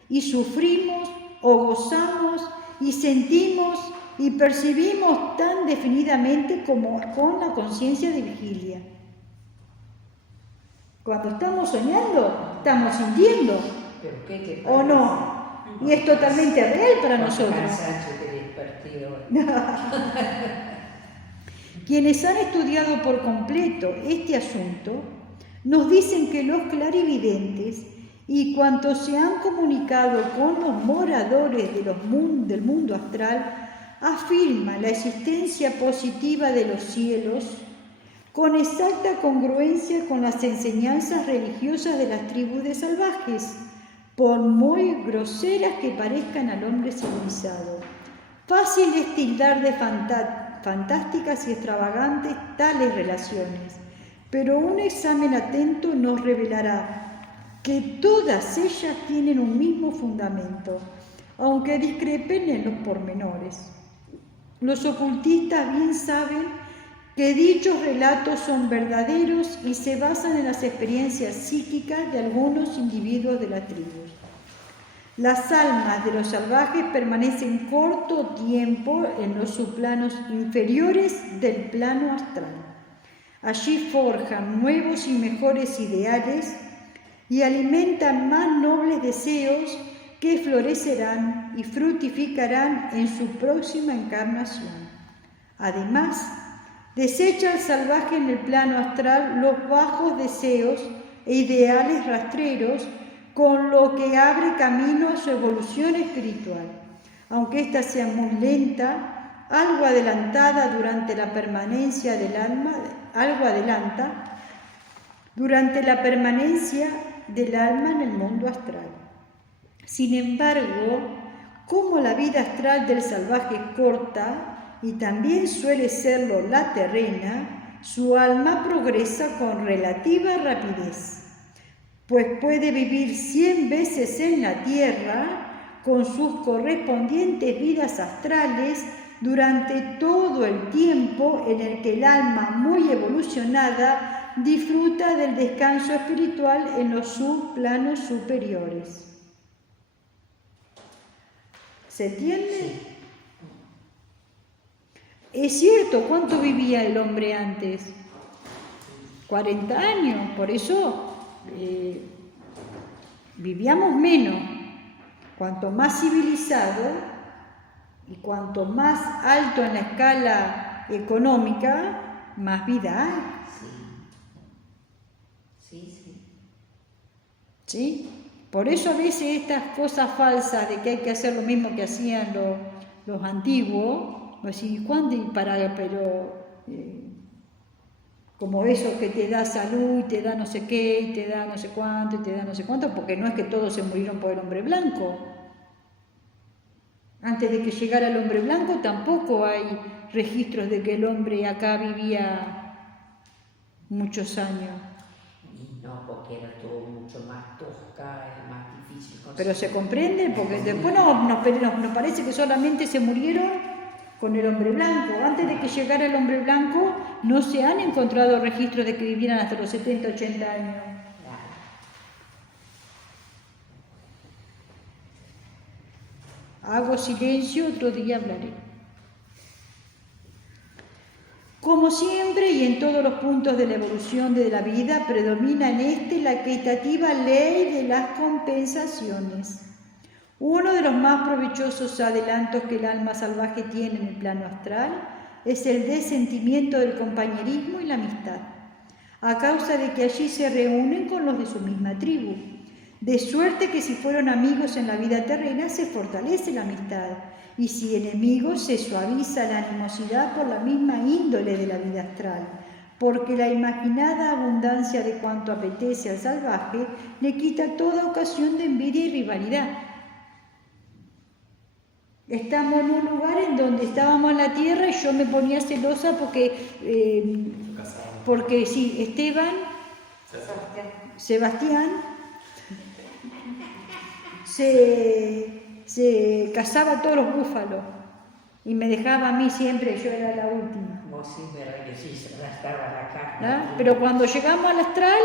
y sufrimos o gozamos y sentimos y percibimos tan definidamente como con la conciencia de vigilia. Cuando estamos soñando, estamos sintiendo, ¿Pero qué te parece? ¿o no? Y es totalmente real para nosotros. Quienes han estudiado por completo este asunto nos dicen que los clarividentes y cuantos se han comunicado con los moradores del mundo astral afirman la existencia positiva de los cielos con exacta congruencia con las enseñanzas religiosas de las tribus de salvajes, por muy groseras que parezcan al hombre civilizado. Fácil es tildar de fantásticas y extravagantes tales relaciones, pero un examen atento nos revelará que todas ellas tienen un mismo fundamento, aunque discrepen en los pormenores. Los ocultistas bien saben que dichos relatos son verdaderos y se basan en las experiencias psíquicas de algunos individuos de las tribus. Las almas de los salvajes permanecen corto tiempo en los subplanos inferiores del plano astral. Allí forjan nuevos y mejores ideales y alimentan más nobles deseos que florecerán y fructificarán en su próxima encarnación. Además, desecha el salvaje en el plano astral los bajos deseos e ideales rastreros, con lo que abre camino a su evolución espiritual, aunque ésta sea muy lenta, algo adelantada durante la permanencia del alma, en el mundo astral. Sin embargo, como la vida astral del salvaje es corta y también suele serlo la terrena, su alma progresa con relativa rapidez, pues puede vivir 100 veces en la tierra con sus correspondientes vidas astrales durante todo el tiempo en el que el alma muy evolucionada disfruta del descanso espiritual en los subplanos superiores. ¿Se entiende? Sí. Es cierto, ¿cuánto vivía el hombre antes? 40 años, por eso vivíamos menos. Cuanto más civilizado y cuanto más alto en la escala económica, más vida hay. ¿Sí? Por eso a veces estas cosas falsas de que hay que hacer lo mismo que hacían los antiguos, pues ¿y cuándo? Como eso que te da salud, te da no sé qué, y te da no sé cuánto, y te da no sé cuánto, porque no es que todos se murieron por el hombre blanco. Antes de que llegara el hombre blanco tampoco hay registros de que el hombre acá vivía muchos años. Y no, porque era todo mucho más tosca, era más difícil conseguir. Pero se comprende, porque después nos parece que solamente se murieron con el hombre blanco. Antes de que llegara el hombre blanco, no se han encontrado registros de que vivieran hasta los 70, 80 años. Hago silencio, otro día hablaré. Como siempre y en todos los puntos de la evolución de la vida, predomina en este la equitativa ley de las compensaciones. Uno de los más provechosos adelantos que el alma salvaje tiene en el plano astral es el de sentimiento del compañerismo y la amistad, a causa de que allí se reúnen con los de su misma tribu. De suerte que si fueron amigos en la vida terrena se fortalece la amistad, y si enemigos se suaviza la animosidad por la misma índole de la vida astral, porque la imaginada abundancia de cuanto apetece al salvaje le quita toda ocasión de envidia y rivalidad. Estamos en un lugar en donde estábamos en la tierra y yo me ponía celosa porque se cazaba todos los búfalos y me dejaba a mí siempre, yo era la última. Vos sí, verdad que sí, se gastaba la carne. ¿Ah? Pero cuando llegamos al astral,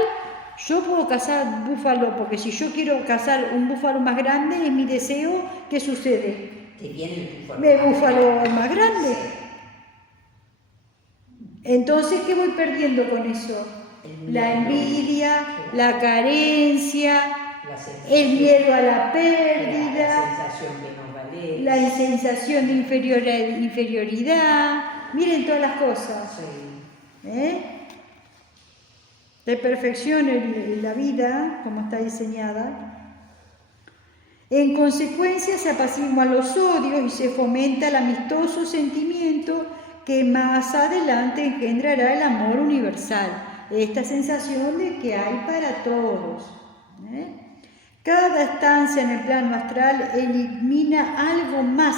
yo puedo cazar búfalo, porque si yo quiero cazar un búfalo más grande, es mi deseo, ¿qué sucede? Que viene el búfalo más grande. Entonces, ¿qué voy perdiendo con eso? La envidia, la carencia, el miedo a la pérdida, la sensación de inferioridad. Miren todas las cosas. De perfección en la vida, como está diseñada. En consecuencia, se apaciguan los odios y se fomenta el amistoso sentimiento que más adelante engendrará el amor universal. Esta sensación de que hay para todos. Cada estancia en el plano astral elimina algo más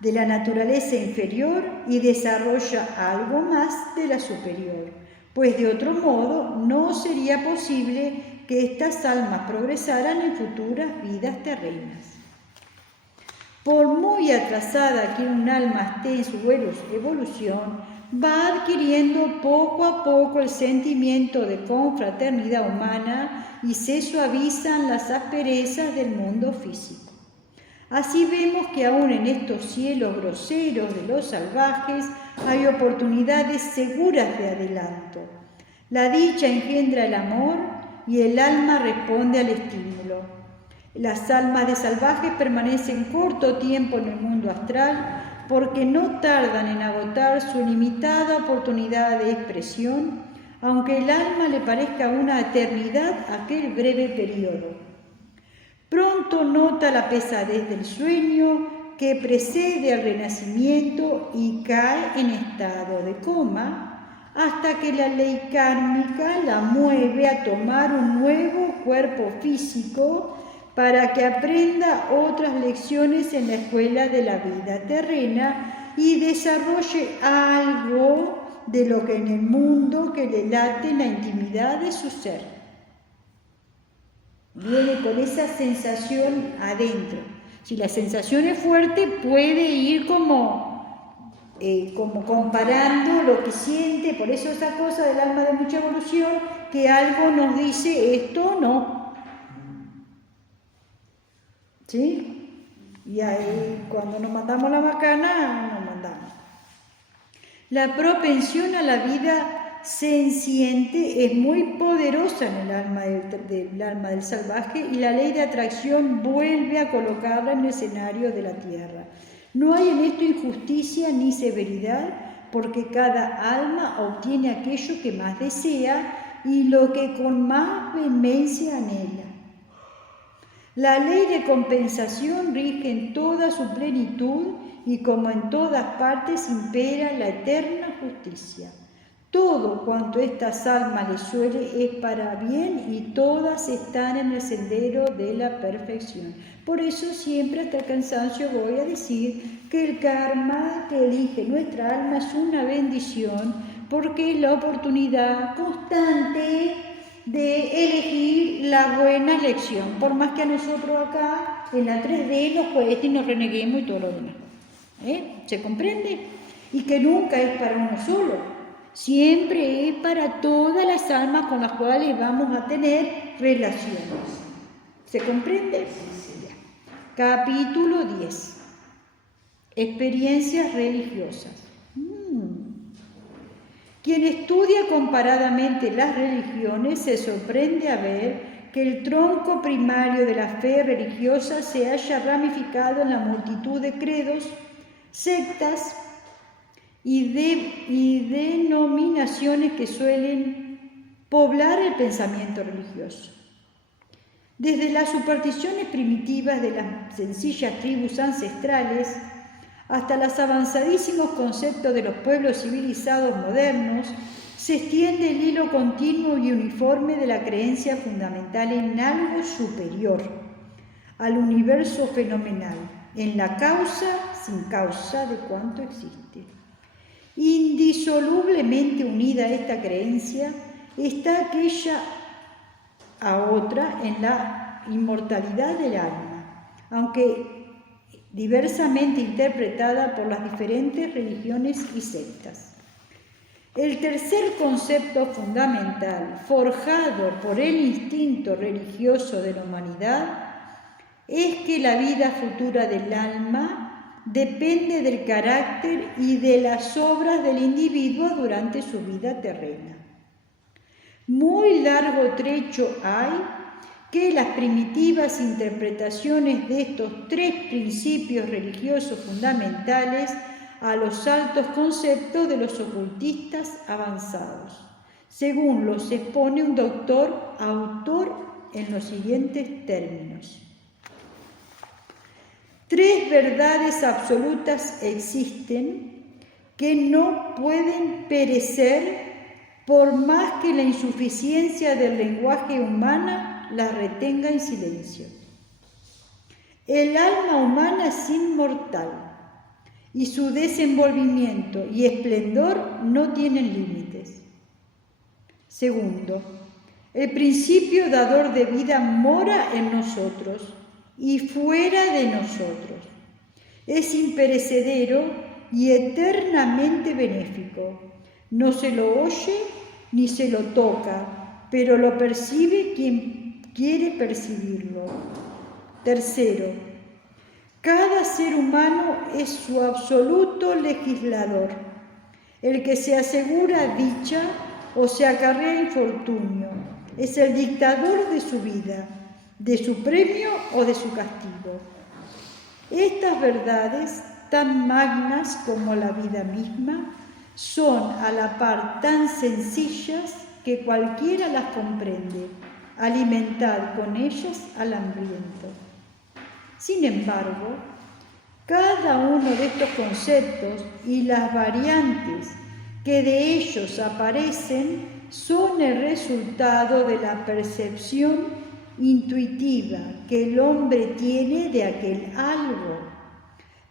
de la naturaleza inferior y desarrolla algo más de la superior, pues de otro modo no sería posible que estas almas progresaran en futuras vidas terrenas. Por muy atrasada que un alma esté en su evolución, va adquiriendo poco a poco el sentimiento de confraternidad humana y se suavizan las asperezas del mundo físico. Así vemos que aún en estos cielos groseros de los salvajes hay oportunidades seguras de adelanto. La dicha engendra el amor y el alma responde al estímulo. Las almas de salvajes permanecen corto tiempo en el mundo astral porque no tardan en agotar su limitada oportunidad de expresión, aunque el alma le parezca una eternidad aquel breve periodo. Pronto nota la pesadez del sueño que precede al renacimiento y cae en estado de coma hasta que la ley kármica la mueve a tomar un nuevo cuerpo físico para que aprenda otras lecciones en la escuela de la vida terrena y desarrolle algo de lo que en el mundo que le late en la intimidad de su ser. Viene con esa sensación adentro. Si la sensación es fuerte, puede ir como comparando lo que siente. Por eso esa cosa del alma de mucha evolución, que algo nos dice esto no. ¿Sí? Y ahí cuando nos mandamos la macana, nos mandamos. La propensión a la vida senciente es muy poderosa en el alma del salvaje y la ley de atracción vuelve a colocarla en el escenario de la tierra. No hay en esto injusticia ni severidad, porque cada alma obtiene aquello que más desea y lo que con más vehemencia anhela. La ley de compensación rige en toda su plenitud y como en todas partes impera la eterna justicia. Todo cuanto a estas almas les suele es para bien y todas están en el sendero de la perfección. Por eso siempre hasta el cansancio voy a decir que el karma que elige nuestra alma es una bendición porque es la oportunidad constante de elegir la buena elección, por más que a nosotros acá en la 3D nos cueste y nos reneguemos y todo lo demás. ¿Se comprende? Y que nunca es para uno solo, siempre es para todas las almas con las cuales vamos a tener relaciones. ¿Se comprende? Capítulo 10. Experiencias religiosas. Quien estudia comparadamente las religiones se sorprende a ver que el tronco primario de la fe religiosa se haya ramificado en la multitud de credos, sectas y denominaciones que suelen poblar el pensamiento religioso. Desde las supersticiones primitivas de las sencillas tribus ancestrales hasta los avanzadísimos conceptos de los pueblos civilizados modernos, se extiende el hilo continuo y uniforme de la creencia fundamental en algo superior al universo fenomenal, en la causa sin causa de cuanto existe. Indisolublemente unida a esta creencia está aquella a otra en la inmortalidad del alma. aunque diversamente interpretada por las diferentes religiones y sectas. El tercer concepto fundamental, forjado por el instinto religioso de la humanidad, es que la vida futura del alma depende del carácter y de las obras del individuo durante su vida terrena. Muy largo trecho hay que las primitivas interpretaciones de estos tres principios religiosos fundamentales a los altos conceptos de los ocultistas avanzados, según los expone un autor en los siguientes términos. Tres verdades absolutas existen que no pueden perecer por más que la insuficiencia del lenguaje humano las retenga en silencio. El alma humana es inmortal y su desenvolvimiento y esplendor no tienen límites. Segundo, el principio dador de vida mora en nosotros y fuera de nosotros. Es imperecedero y eternamente benéfico. No se lo oye ni se lo toca, pero lo percibe quien quiere percibirlo. Tercero, cada ser humano es su absoluto legislador, el que se asegura dicha o se acarrea infortunio. Es el dictador de su vida, de su premio o de su castigo. Estas verdades, tan magnas como la vida misma, son a la par tan sencillas que cualquiera las comprende. Alimentad con ellas al hambriento. Sin embargo, cada uno de estos conceptos y las variantes que de ellos aparecen son el resultado de la percepción intuitiva que el hombre tiene de aquel algo,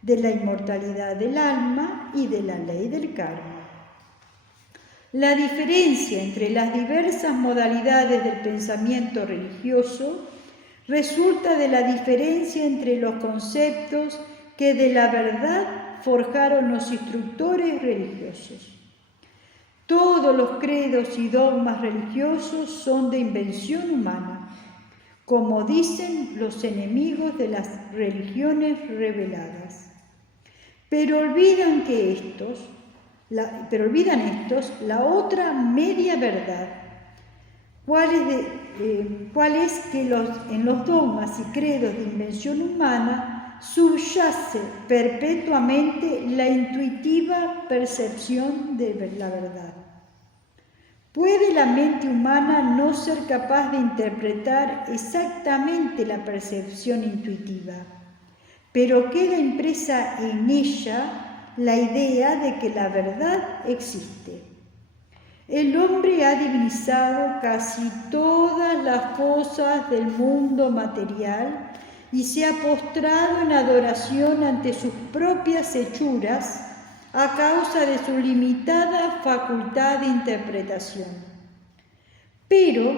de la inmortalidad del alma y de la ley del karma. La diferencia entre las diversas modalidades del pensamiento religioso resulta de la diferencia entre los conceptos que de la verdad forjaron los instructores religiosos. Todos los credos y dogmas religiosos son de invención humana, como dicen los enemigos de las religiones reveladas. Pero olvidan estos la otra media verdad. ¿Cuál es que en los dogmas y credos de invención humana subyace perpetuamente la intuitiva percepción de la verdad? ¿Puede la mente humana no ser capaz de interpretar exactamente la percepción intuitiva? Pero queda impresa en ella la idea de que la verdad existe. El hombre ha divinizado casi todas las cosas del mundo material y se ha postrado en adoración ante sus propias hechuras a causa de su limitada facultad de interpretación. Pero,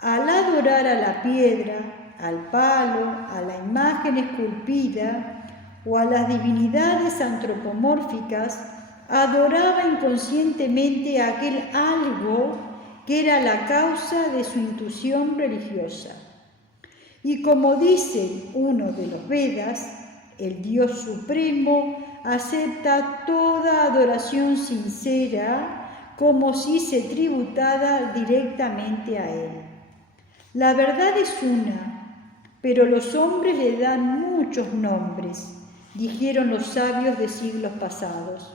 al adorar a la piedra, al palo, a la imagen esculpida o a las divinidades antropomórficas, adoraba inconscientemente a aquel algo que era la causa de su intuición religiosa. Y como dice uno de los Vedas, el Dios Supremo acepta toda adoración sincera como si se tributara directamente a Él. La verdad es una, pero los hombres le dan muchos nombres, dijeron los sabios de siglos pasados.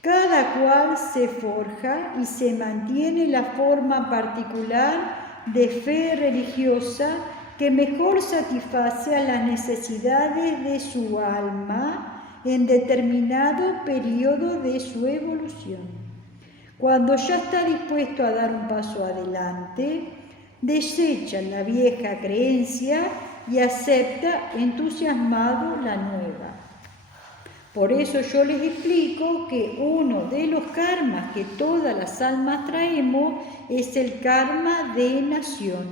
Cada cual se forja y se mantiene la forma particular de fe religiosa que mejor satisface a las necesidades de su alma en determinado periodo de su evolución. Cuando ya está dispuesto a dar un paso adelante, desecha la vieja creencia y acepta entusiasmado la nueva. Por eso yo les explico que uno de los karmas que todas las almas traemos es el karma de nación.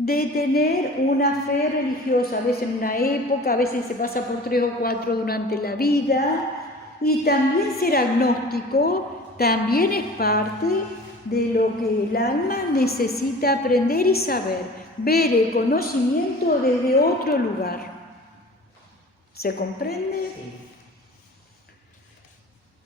de tener una fe religiosa, a veces en una época, a veces se pasa por 3 o 4 durante la vida, y también ser agnóstico también es parte de lo que el alma necesita aprender y saber, ver el conocimiento desde otro lugar. ¿Se comprende? Sí.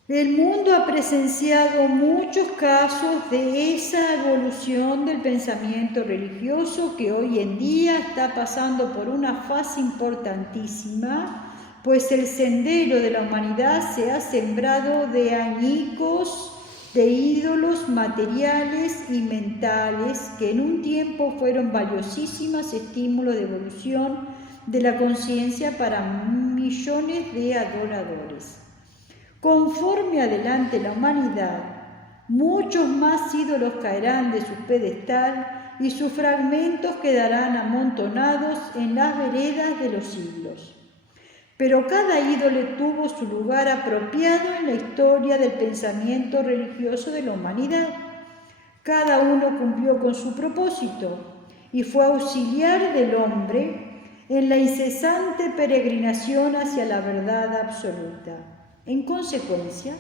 El mundo ha presenciado muchos casos de esa evolución del pensamiento religioso que hoy en día está pasando por una fase importantísima, pues el sendero de la humanidad se ha sembrado de añicos de ídolos materiales y mentales que en un tiempo fueron valiosísimas estímulos de evolución de la conciencia para millones de adoradores. Conforme adelante la humanidad, muchos más ídolos caerán de su pedestal y sus fragmentos quedarán amontonados en las veredas de los siglos. Pero cada ídolo tuvo su lugar apropiado en la historia del pensamiento religioso de la humanidad. Cada uno cumplió con su propósito y fue auxiliar del hombre en la incesante peregrinación hacia la verdad absoluta. En consecuencia,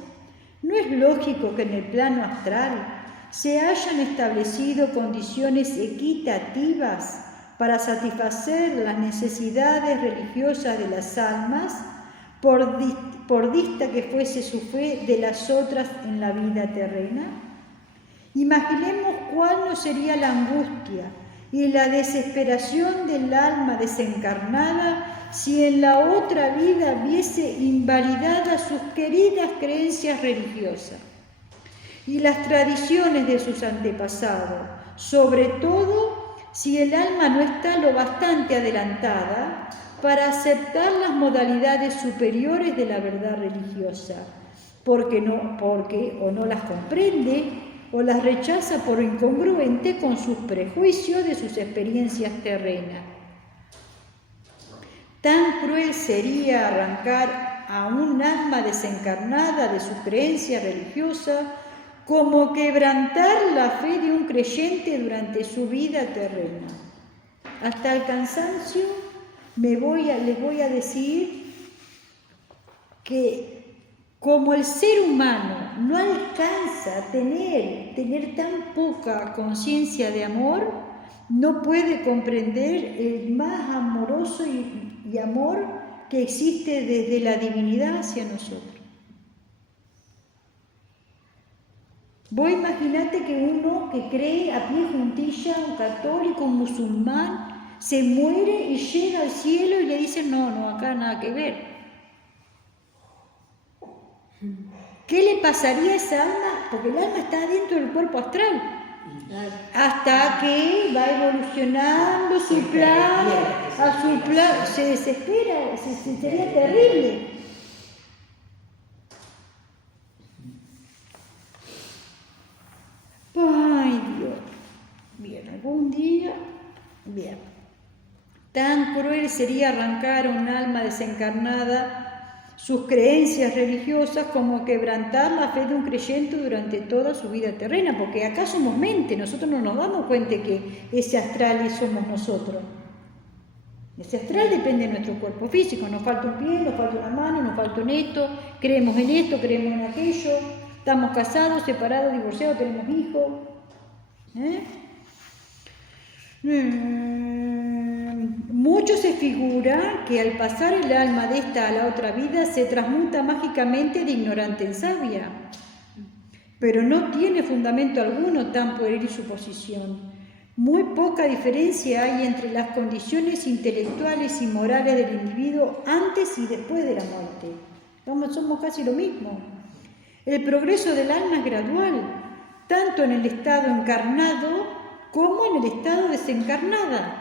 no es lógico que en el plano astral se hayan establecido condiciones equitativas para satisfacer las necesidades religiosas de las almas, por dista que fuese su fe de las otras en la vida terrena. Imaginemos cuál no sería la angustia y la desesperación del alma desencarnada si en la otra vida viese invalidadas sus queridas creencias religiosas y las tradiciones de sus antepasados, sobre todo si el alma no está lo bastante adelantada para aceptar las modalidades superiores de la verdad religiosa, porque o no las comprende o las rechaza por incongruente con sus prejuicios de sus experiencias terrenas. Tan cruel sería arrancar a un alma desencarnada de su creencia religiosa como quebrantar la fe de un creyente durante su vida terrena. Hasta el cansancio les voy a decir que como el ser humano no alcanza a tener tan poca conciencia de amor, no puede comprender el más amoroso y amor que existe desde la divinidad hacia nosotros. Vos imaginate que uno que cree a pie juntilla, un católico, un musulmán, se muere y llega al cielo y le dicen, no, acá nada que ver. ¿Qué le pasaría a esa alma? Porque el alma está dentro del cuerpo astral. Hasta que va evolucionando su plan, se desespera, sería terrible. Ay, Dios. Bien, algún día, bien. Tan cruel sería arrancar a un alma desencarnada sus creencias religiosas como quebrantar la fe de un creyente durante toda su vida terrena, porque acá somos mente, nosotros no nos damos cuenta que ese astral somos nosotros. Ese astral depende de nuestro cuerpo físico, nos falta un pie, nos falta una mano, nos falta un esto, creemos en aquello, estamos casados, separados, divorciados, tenemos hijos. Mucho se figura que al pasar el alma de esta a la otra vida se transmuta mágicamente de ignorante en sabia, pero no tiene fundamento alguno tan pueril suposición. Muy poca diferencia hay entre las condiciones intelectuales y morales del individuo antes y después de la muerte. Somos casi lo mismo. El progreso del alma es gradual, tanto en el estado encarnado como en el estado desencarnada,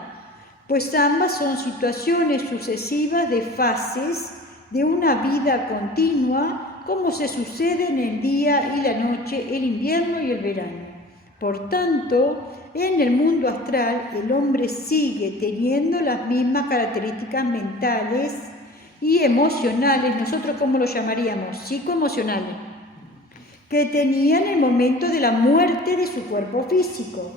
pues ambas son situaciones sucesivas de fases de una vida continua, como se sucede en el día y la noche, el invierno y el verano. Por tanto, en el mundo astral el hombre sigue teniendo las mismas características mentales y emocionales, nosotros ¿cómo lo llamaríamos? Psicoemocionales, que tenía en el momento de la muerte de su cuerpo físico.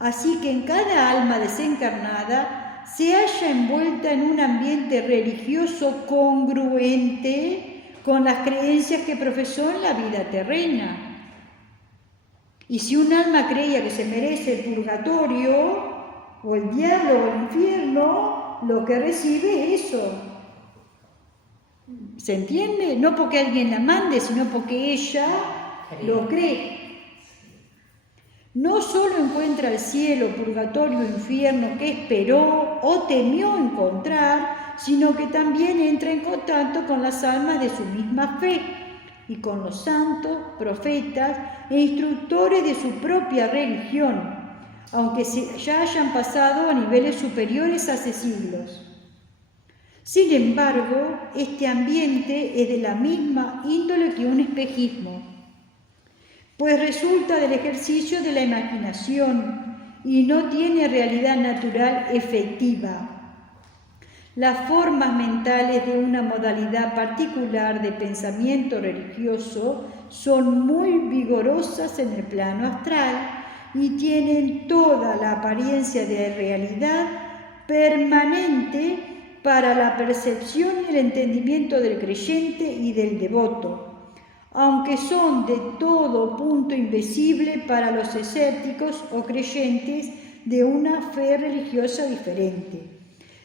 Así que en cada alma desencarnada se halla envuelta en un ambiente religioso congruente con las creencias que profesó en la vida terrena. Y si un alma creía que se merece el purgatorio, o el diablo, o el infierno, lo que recibe es eso. ¿Se entiende? No porque alguien la mande, sino porque ella lo cree. No solo encuentra el cielo, purgatorio, infierno que esperó o temió encontrar, sino que también entra en contacto con las almas de su misma fe y con los santos, profetas e instructores de su propia religión, aunque ya hayan pasado a niveles superiores hace siglos. Sin embargo, este ambiente es de la misma índole que un espejismo, pues resulta del ejercicio de la imaginación y no tiene realidad natural efectiva. Las formas mentales de una modalidad particular de pensamiento religioso son muy vigorosas en el plano astral y tienen toda la apariencia de realidad permanente para la percepción y el entendimiento del creyente y del devoto, aunque son de todo punto invisible para los escépticos o creyentes de una fe religiosa diferente.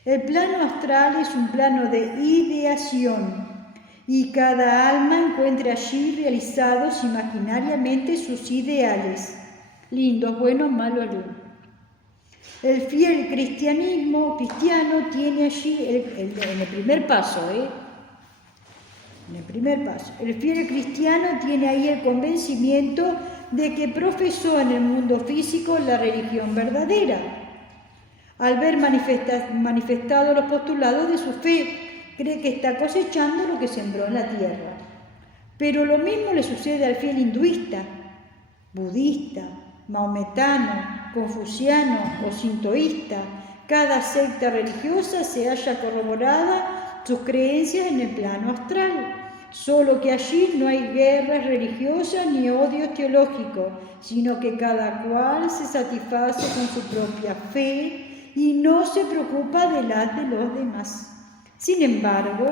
El plano astral es un plano de ideación y cada alma encuentra allí realizados imaginariamente sus ideales, lindos, buenos, malos, algunos. El fiel cristiano tiene allí, en el primer paso, el fiel cristiano tiene ahí el convencimiento de que profesó en el mundo físico la religión verdadera, al ver manifestado los postulados de su fe, cree que está cosechando lo que sembró en la tierra. Pero lo mismo le sucede al fiel hinduista, budista, maometano, confuciano o sintoísta. Cada secta religiosa se halla corroborada sus creencias en el plano astral, solo que allí no hay guerras religiosas ni odios teológicos, sino que cada cual se satisface con su propia fe y no se preocupa de las de los demás. Sin embargo,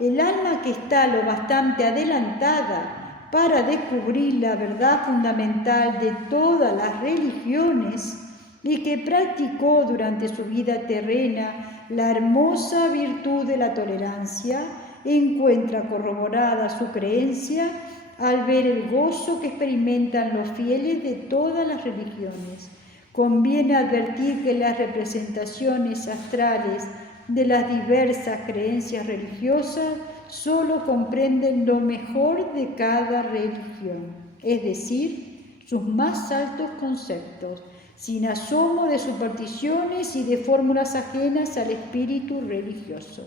el alma que está lo bastante adelantada para descubrir la verdad fundamental de todas las religiones y que practicó durante su vida terrena la hermosa virtud de la tolerancia, encuentra corroborada su creencia al ver el gozo que experimentan los fieles de todas las religiones. Conviene advertir que las representaciones astrales de las diversas creencias religiosas solo comprenden lo mejor de cada religión, es decir, sus más altos conceptos, sin asomo de supersticiones y de fórmulas ajenas al espíritu religioso.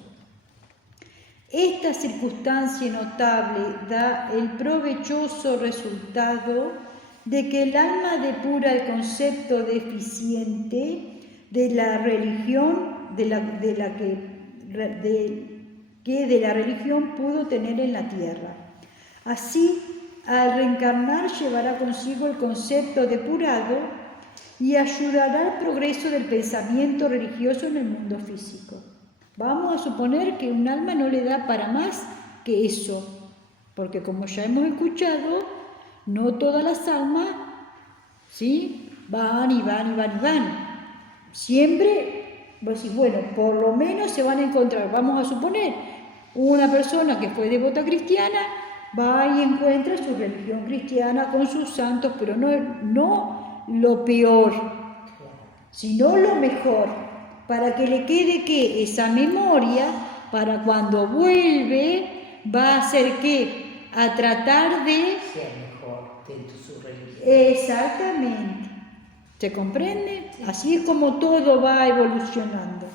Esta circunstancia notable da el provechoso resultado de que el alma depura el concepto deficiente de la religión que de la religión pudo tener en la tierra. Así, al reencarnar llevará consigo el concepto depurado y ayudará al progreso del pensamiento religioso en el mundo físico. Vamos a suponer que un alma no le da para más que eso, porque como ya hemos escuchado, no todas las almas, ¿sí?, van. Siempre, bueno, por lo menos se van a encontrar, vamos a suponer, una persona que fue devota cristiana, va y encuentra su religión cristiana con sus santos, pero no lo peor, sino lo mejor, para que le quede que esa memoria, para cuando vuelve, va a hacer ¿qué? A tratar de ser mejor dentro de su religión. Exactamente. ¿Se comprende? Sí. Así es como todo va evolucionando.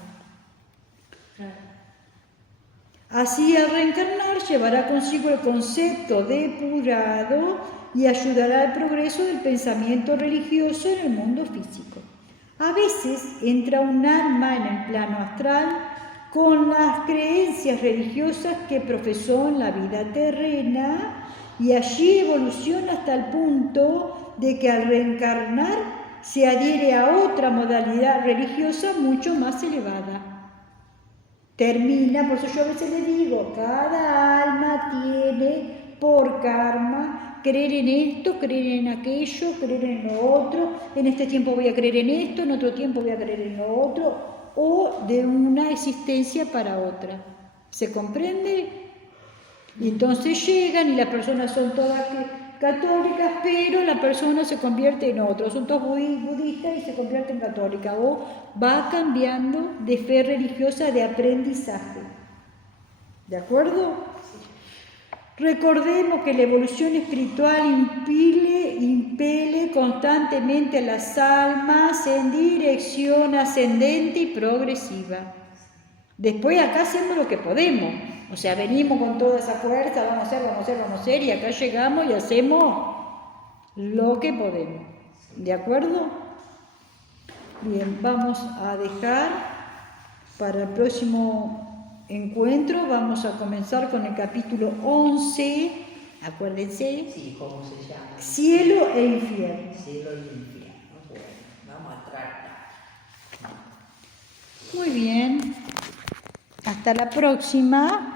Así, al reencarnar, llevará consigo el concepto depurado y ayudará al progreso del pensamiento religioso en el mundo físico. A veces entra un alma en el plano astral con las creencias religiosas que profesó en la vida terrena y allí evoluciona hasta el punto de que al reencarnar se adhiere a otra modalidad religiosa mucho más elevada. Termina, por eso yo a veces le digo, cada alma tiene por karma creer en esto, creer en aquello, creer en lo otro. En este tiempo voy a creer en esto, en otro tiempo voy a creer en lo otro, o de una existencia para otra. ¿Se comprende? Y entonces llegan y las personas son todas católicas, pero la persona se convierte en otro. Son todos budistas y se convierte en católica. O va cambiando de fe religiosa, de aprendizaje. ¿De acuerdo? Recordemos que la evolución espiritual impele constantemente a las almas en dirección ascendente y progresiva. Después acá hacemos lo que podemos. O sea, venimos con toda esa fuerza, vamos a hacer, y acá llegamos y hacemos lo que podemos. ¿De acuerdo? Bien, vamos a dejar para el próximo encuentro, vamos a comenzar con el capítulo 11, acuérdense. Sí, ¿cómo se llama? Cielo e infierno. Cielo e infierno. Bueno, vamos a tratar. Muy bien. Hasta la próxima.